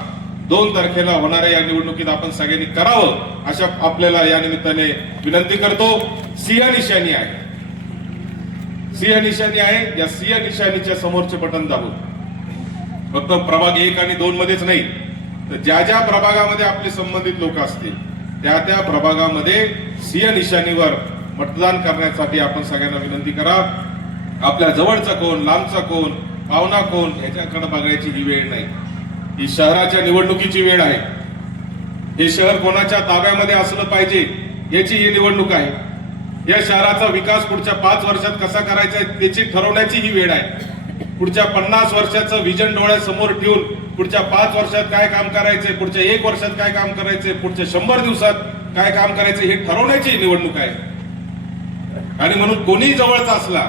2 तारखेला होणाऱ्या या निवडणुकीत आपण सगळ्यांनी करावं अशा आपल्याला या निमित्ताने विनंती करतो. सिंह निशाणी आहे, सिंह निशाणी आहे. या सिंह निशाणीच्या समोरचे बटन दाबून फक्त प्रभाग 1 आणि 2 मध्येच नाही तर ज्या ज्या प्रभागामध्ये आपले संबंधित लोक असतील त्या त्या प्रभागामध्ये सिंह निशाणीवर मतदान करण्यासाठी आपण सगळ्यांना विनंती करा. आपल्या जवळचा कोण, लांबचा कोण, पाहुणा कोण याच्याकडे बघायची ही वेळ नाही. ही शहराच्या निवडणुकीची वेळ आहे. हे शहर कोणाच्या ताब्यामध्ये असलं पाहिजे याची ही निवडणूक आहे. या शहराचा विकास पुढच्या 5 वर्षात कसा करायचा आहे त्याची ठरवण्याची ही वेळ आहे. पुढच्या 50 वर्षाचं विजन डोळ्यासमोर ठेवून पुढच्या 5 वर्षात काय काम करायचंय, पुढच्या 1 वर्षात काय काम करायचंय, पुढच्या 100 दिवसात काय काम करायचं हे ठरवण्याची निवडणूक आहे. आणि म्हणून कोणी जवळचा असला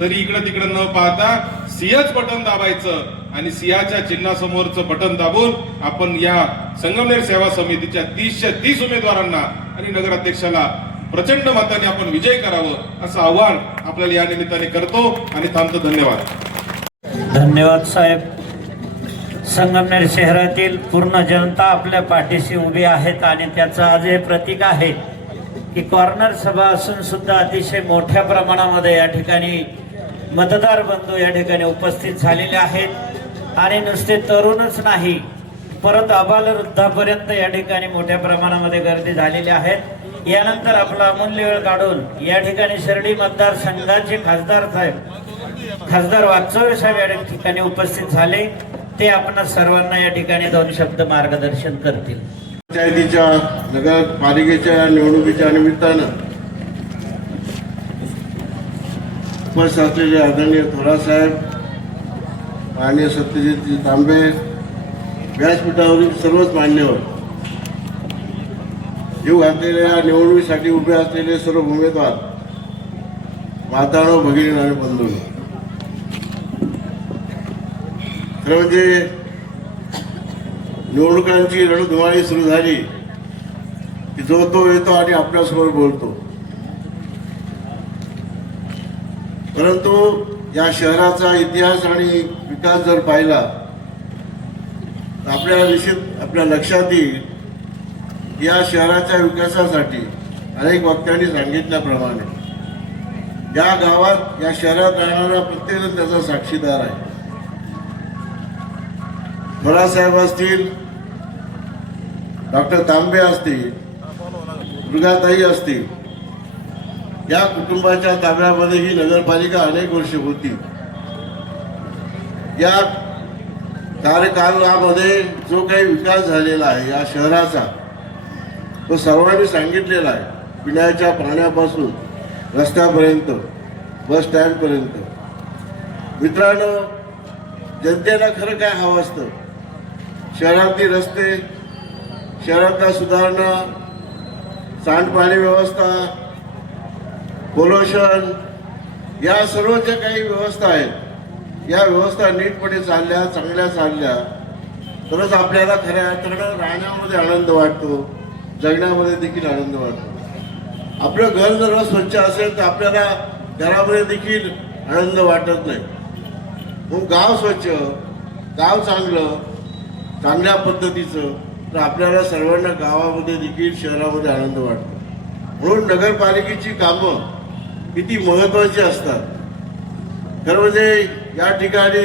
तरी इकडे तिकडे न पाहता सिंहच बटन दाबायचं आणि सिंहाच्या चिन्हासमोरचं बटन दाबून आपण या संगमनेर सेवा समितीच्या 30 उमेदवारांना आणि नगराध्यक्षाला प्रचंड मताने आपण विजय करावं असं आव्हान आपल्याला या निमित्ताने करतो आणि थांबतो. धन्यवाद. धन्यवाद साहेब. संगमनेर शहरातील पूर्ण जनता आपल्या पाठीशी उभी आहेत आणि त्याचं आज हे प्रतीक आहे की कॉर्नर सभा असून सुद्धा अतिशय मोठ्या प्रमाणामध्ये या ठिकाणी मतदार बंधू या ठिकाणी उपस्थित झालेले आहेत आणि नुसते तरुणच नाही परत आबालवृद्धापर्यंत या ठिकाणी मोठ्या प्रमाणामध्ये गर्दी झालेली आहे. यानंतर आपला अमूल्य वेळ काढून या ठिकाणी शिर्डी मतदारसंघाचे खासदार वागचौरे साहेब या ठिकाणी उपस्थित झाले. ते आपण सर्वांना या ठिकाणी 2 शब्द मार्गदर्शन करतील. पंचायतीच्या नगरपालिकेच्या निवडणुकीच्या निमित्तानं उपस्थित असलेले आदरणीय थोरात साहेब आणि सत्यजित तांबे, व्यासपीठावरील सर्वच मान्यवर, जीव घातलेल्या निवडणुकीसाठी उभे असलेले सर्व उमेदवार, मातानो, भगिनी आणि बंधू, खरं म्हणजे निवडणुकांची रणधुमाळी सुरू झाली की जो तो येतो आणि आपल्यासमोर बोलतो. परंतु या शहराचा इतिहास आणि विकास जर पाहिला तर आपल्याला निश्चित आपल्या लक्षात येईल या शहराच्या विकासासाठी अनेक वक्त्यांनी सांगितल्याप्रमाणे या गावात या शहरात राहणारा प्रत्येकजण त्याचा साक्षीदार आहे. थोरात साहेब असतील, डॉक्टर तांबे असतील, दुर्गाताई असतील, या कुटुंबाच्या ताब्यामध्ये ही नगरपालिका अनेक वर्ष होती. या कार्यकालामध्ये जो काही विकास झालेला आहे या शहराचा तो सर्वांनी सांगितलेला आहे. पिण्याच्या पाण्यापासून रस्त्यापर्यंत, बस स्टँडपर्यंत. मित्रांनो, जनतेला खरं काय हवं असतं? शहरातली रस्ते, शहरातल्या सुधारणा, सांडपाणी व्यवस्था, पोल्युशन, या सर्व ज्या काही व्यवस्था आहेत या व्यवस्था नीटपणे चालल्या, चांगल्या चालल्या तरच आपल्याला खऱ्या अर्थानं राहण्यामध्ये आनंद वाटतो, जगण्यामध्ये देखील आनंद वाटतो. आपलं घर जर स्वच्छ असेल तर आपल्याला घरामध्ये देखील आनंद वाटत नाही. मग गाव स्वच्छ, गाव चांगलं, चांगल्या पद्धतीचं तर आपल्याला सर्वांना गावामध्ये देखील शहरामध्ये आनंद वाटतो. म्हणून नगरपालिकेची कामं किती महत्त्वाची असतात. खरं म्हणजे या ठिकाणी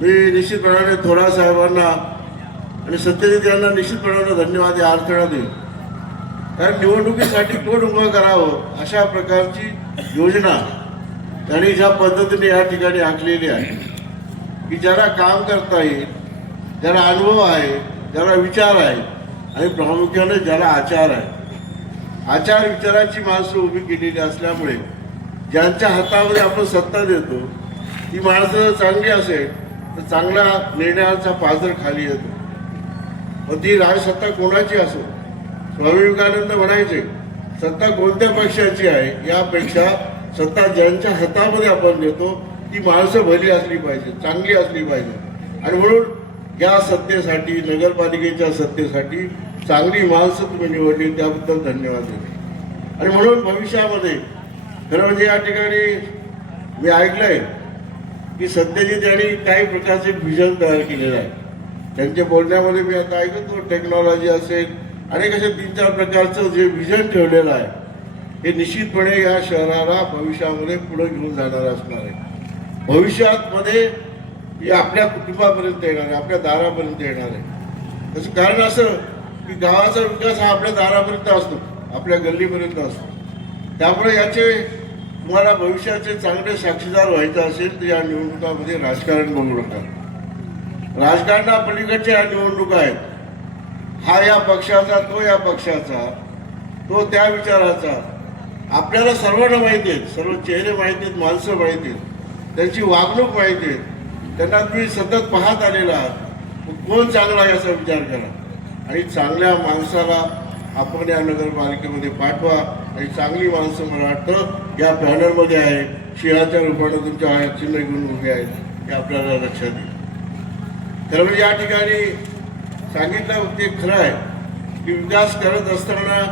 मी निश्चितपणाने थोरात साहेबांना आणि सत्यजित यांना निश्चितपणाने धन्यवाद या अर्थाने देईल. कारण निवडणुकीसाठी कोण उभं करावं अशा प्रकारची योजना त्यांनी ज्या पद्धतीने या ठिकाणी आखलेली आहे की ज्याला काम करता येईल, ज्याला अनुभव आहे, ज्याला विचार आहे आणि प्रामुख्याने ज्याला आचार आहे. आचार विचाराची माणसं उभी केलेली असल्यामुळे ज्यांच्या हातामध्ये आपण सत्ता देतो ती माणसं चांगली असेल तर चांगल्या निर्णयाचा पाझर खाली येतो. मग ती राजसत्ता कोणाची असो, स्वामी विवेकानंद म्हणायचे सत्ता कोणत्या पक्षाची आहे यापेक्षा सत्ता ज्यांच्या हातामध्ये आपण देतो ती माणसं भली असली पाहिजे, चांगली असली पाहिजे. आणि म्हणून या सत्तेसाठी, नगरपालिकेच्या सत्तेसाठी चांगली माणसं तुम्ही निवडली, त्याबद्दल धन्यवाद देतो. आणि म्हणून भविष्यामध्ये खरं म्हणजे या ठिकाणी मी ऐकलंय की सत्यजित यांनी काही प्रकारचे व्हिजन तयार केलेलं आहे. त्यांच्या बोलण्यामध्ये मी आता ऐकतो, टेक्नॉलॉजी असेल अनेक अशा 3-4 प्रकारचं जे व्हिजन ठेवलेलं आहे, हे निश्चितपणे या शहराला भविष्यामध्ये पुढे घेऊन जाणार असणार आहे. भविष्यात मध्ये हे आपल्या कुटुंबापर्यंत येणार आहे, आपल्या दारापर्यंत येणार आहे. त्याचं कारण असं की गावाचा विकास हा आपल्या दारापर्यंत असतो, आपल्या गल्लीपर्यंत असतो. त्यामुळे याचे तुम्हाला भविष्याचे चांगले साक्षीदार व्हायचं असेल तर या निवडणुकामध्ये राजकारण बघू नका. राजकारणाच्या पलीकडच्या या निवडणुका आहेत. हा या पक्षाचा, तो या पक्षाचा, तो त्या विचाराचा. आपल्याला सर्वांना माहिती आहेत, सर्व चेहरे माहिती आहेत, माणसं माहिती आहेत, त्यांची वागणूक माहिती आहे. त्यांना तुम्ही सतत पाहत आलेला आहात. कोण चांगला आहे याचा विचार करा आणि चांगल्या माणसाला आपण या नगरपालिकेमध्ये पाठवा. आणि चांगली माणसं मला वाटतं या पॅनलमध्ये आहे, शिळाच्या रूपाने तुमच्या चिन्ह घेऊन उभे आहेत, हे आपल्याला लक्षात येईल. खरं म्हणजे या ठिकाणी सांगितलं ते खरं आहे की विकास करत असताना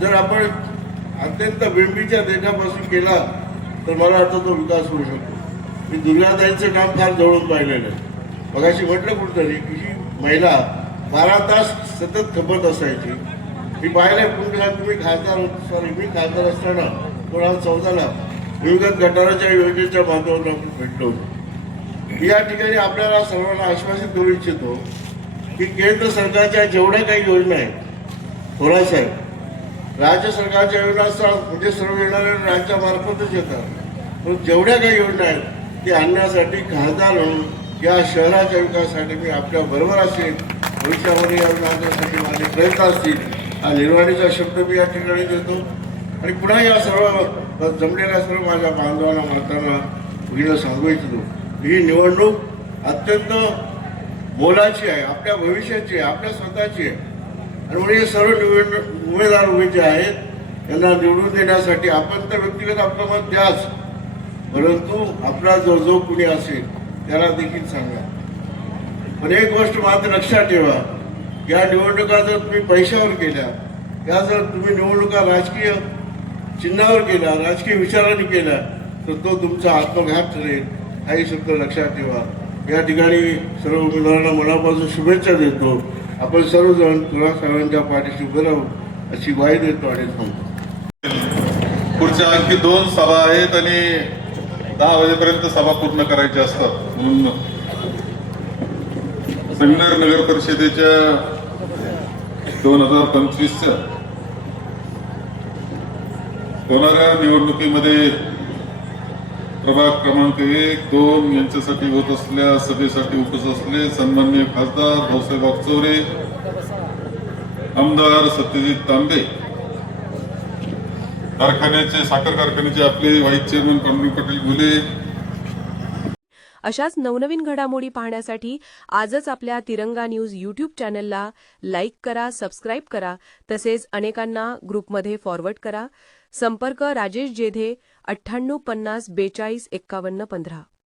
जर आपण अत्यंत बिंबीच्या देशापासून केला तर मला वाटतं तो विकास होऊ शकतो. मी दुर्गाताईंचं काम फार जवळून पाहिलेलं आहे. मगाशी म्हटलं कुठंतरी की ही महिला 12 तास सतत खपत असायची. मी पाहिलंय पुन्हा तुम्ही मी खासदार असताना 2014ला विविध गटाराच्या योजनेच्या माध्यमातून आपण भेटलो होतो. या ठिकाणी आपल्याला सर्वांना आश्वासित करू इच्छितो की केंद्र सरकारच्या जेवढ्या काही योजना आहेत, थोरासाहेब, राज्य सरकारच्या योजना म्हणजे सर्व येणाऱ्या राज्यामार्फतच येतात, पण जेवढ्या काही योजना आहेत ते आणण्यासाठी खासदार म्हणून या शहराच्या विकासासाठी मी आपल्या बरोबर असेल. भविष्यामध्ये या विकासासाठी माझे प्रयत्न असतील हा निर्वाणीचा शब्द मी या ठिकाणी देतो. आणि पुन्हा या सर्व जमलेल्या सर्व माझ्या बांधवांना मातांना भगिनीला सांगू इच्छितो, ही निवडणूक अत्यंत मोलाची आहे, आपल्या भविष्याची आहे, आपल्या स्वतःची आहे. आणि म्हणून हे सर्व उमेदवार उभे जे आहेत यांना निवडून देण्यासाठी आपण तर व्यक्तिगत आपलं मत द्याच, परंतु आपला जो कुणी असेल त्याला देखील सांगा. पण एक गोष्ट मात्र लक्षात ठेवा, या निवडणुका जर तुम्ही पैशावर केल्या, या जर तुम्ही निवडणुका राजकीय चिन्हावर केल्या, राजकीय विचाराने केल्या, तर तो तुमचा आत्मघात ठरेल. हाही शब्द लक्षात ठेवा. या ठिकाणी सर्व उमेदवारांना मनापासून शुभेच्छा देतो. आपण सर्वजण तुळासाहेबांच्या पाठीशी उभे राहू अशी ग्वाही देतो आणि थांबतो. पुढच्या आणखी 2 सभा आहेत आणि 10 वाजेपर्यंत सभा पूर्ण करायची असतात. म्हणून संगमनेर नगर परिषदेच्या 2025च्या होणाऱ्या निवडणुकीमध्ये प्रभाग क्रमांक 1, 2 यांच्यासाठी होत असलेल्या सभेसाठी उपस्थित असलेले सन्माननीय खासदार भाऊसाहेब वागचौरे, आमदार सत्यजित तांबे, साखर कारखान्याचे आपले व्हाईस चेअरमन पांडुरंग पाटील घुले. अशाच नवनवीन घडामोडी पाहण्यासाठी आजच आपल्या तिरंगा न्यूज यूट्यूब चॅनलला लाईक करा, सबस्क्राईब करा, तसेच अनेकांना ग्रुपमध्ये फॉरवर्ड करा. संपर्क राजेश जेधे 98 50 42 51 15.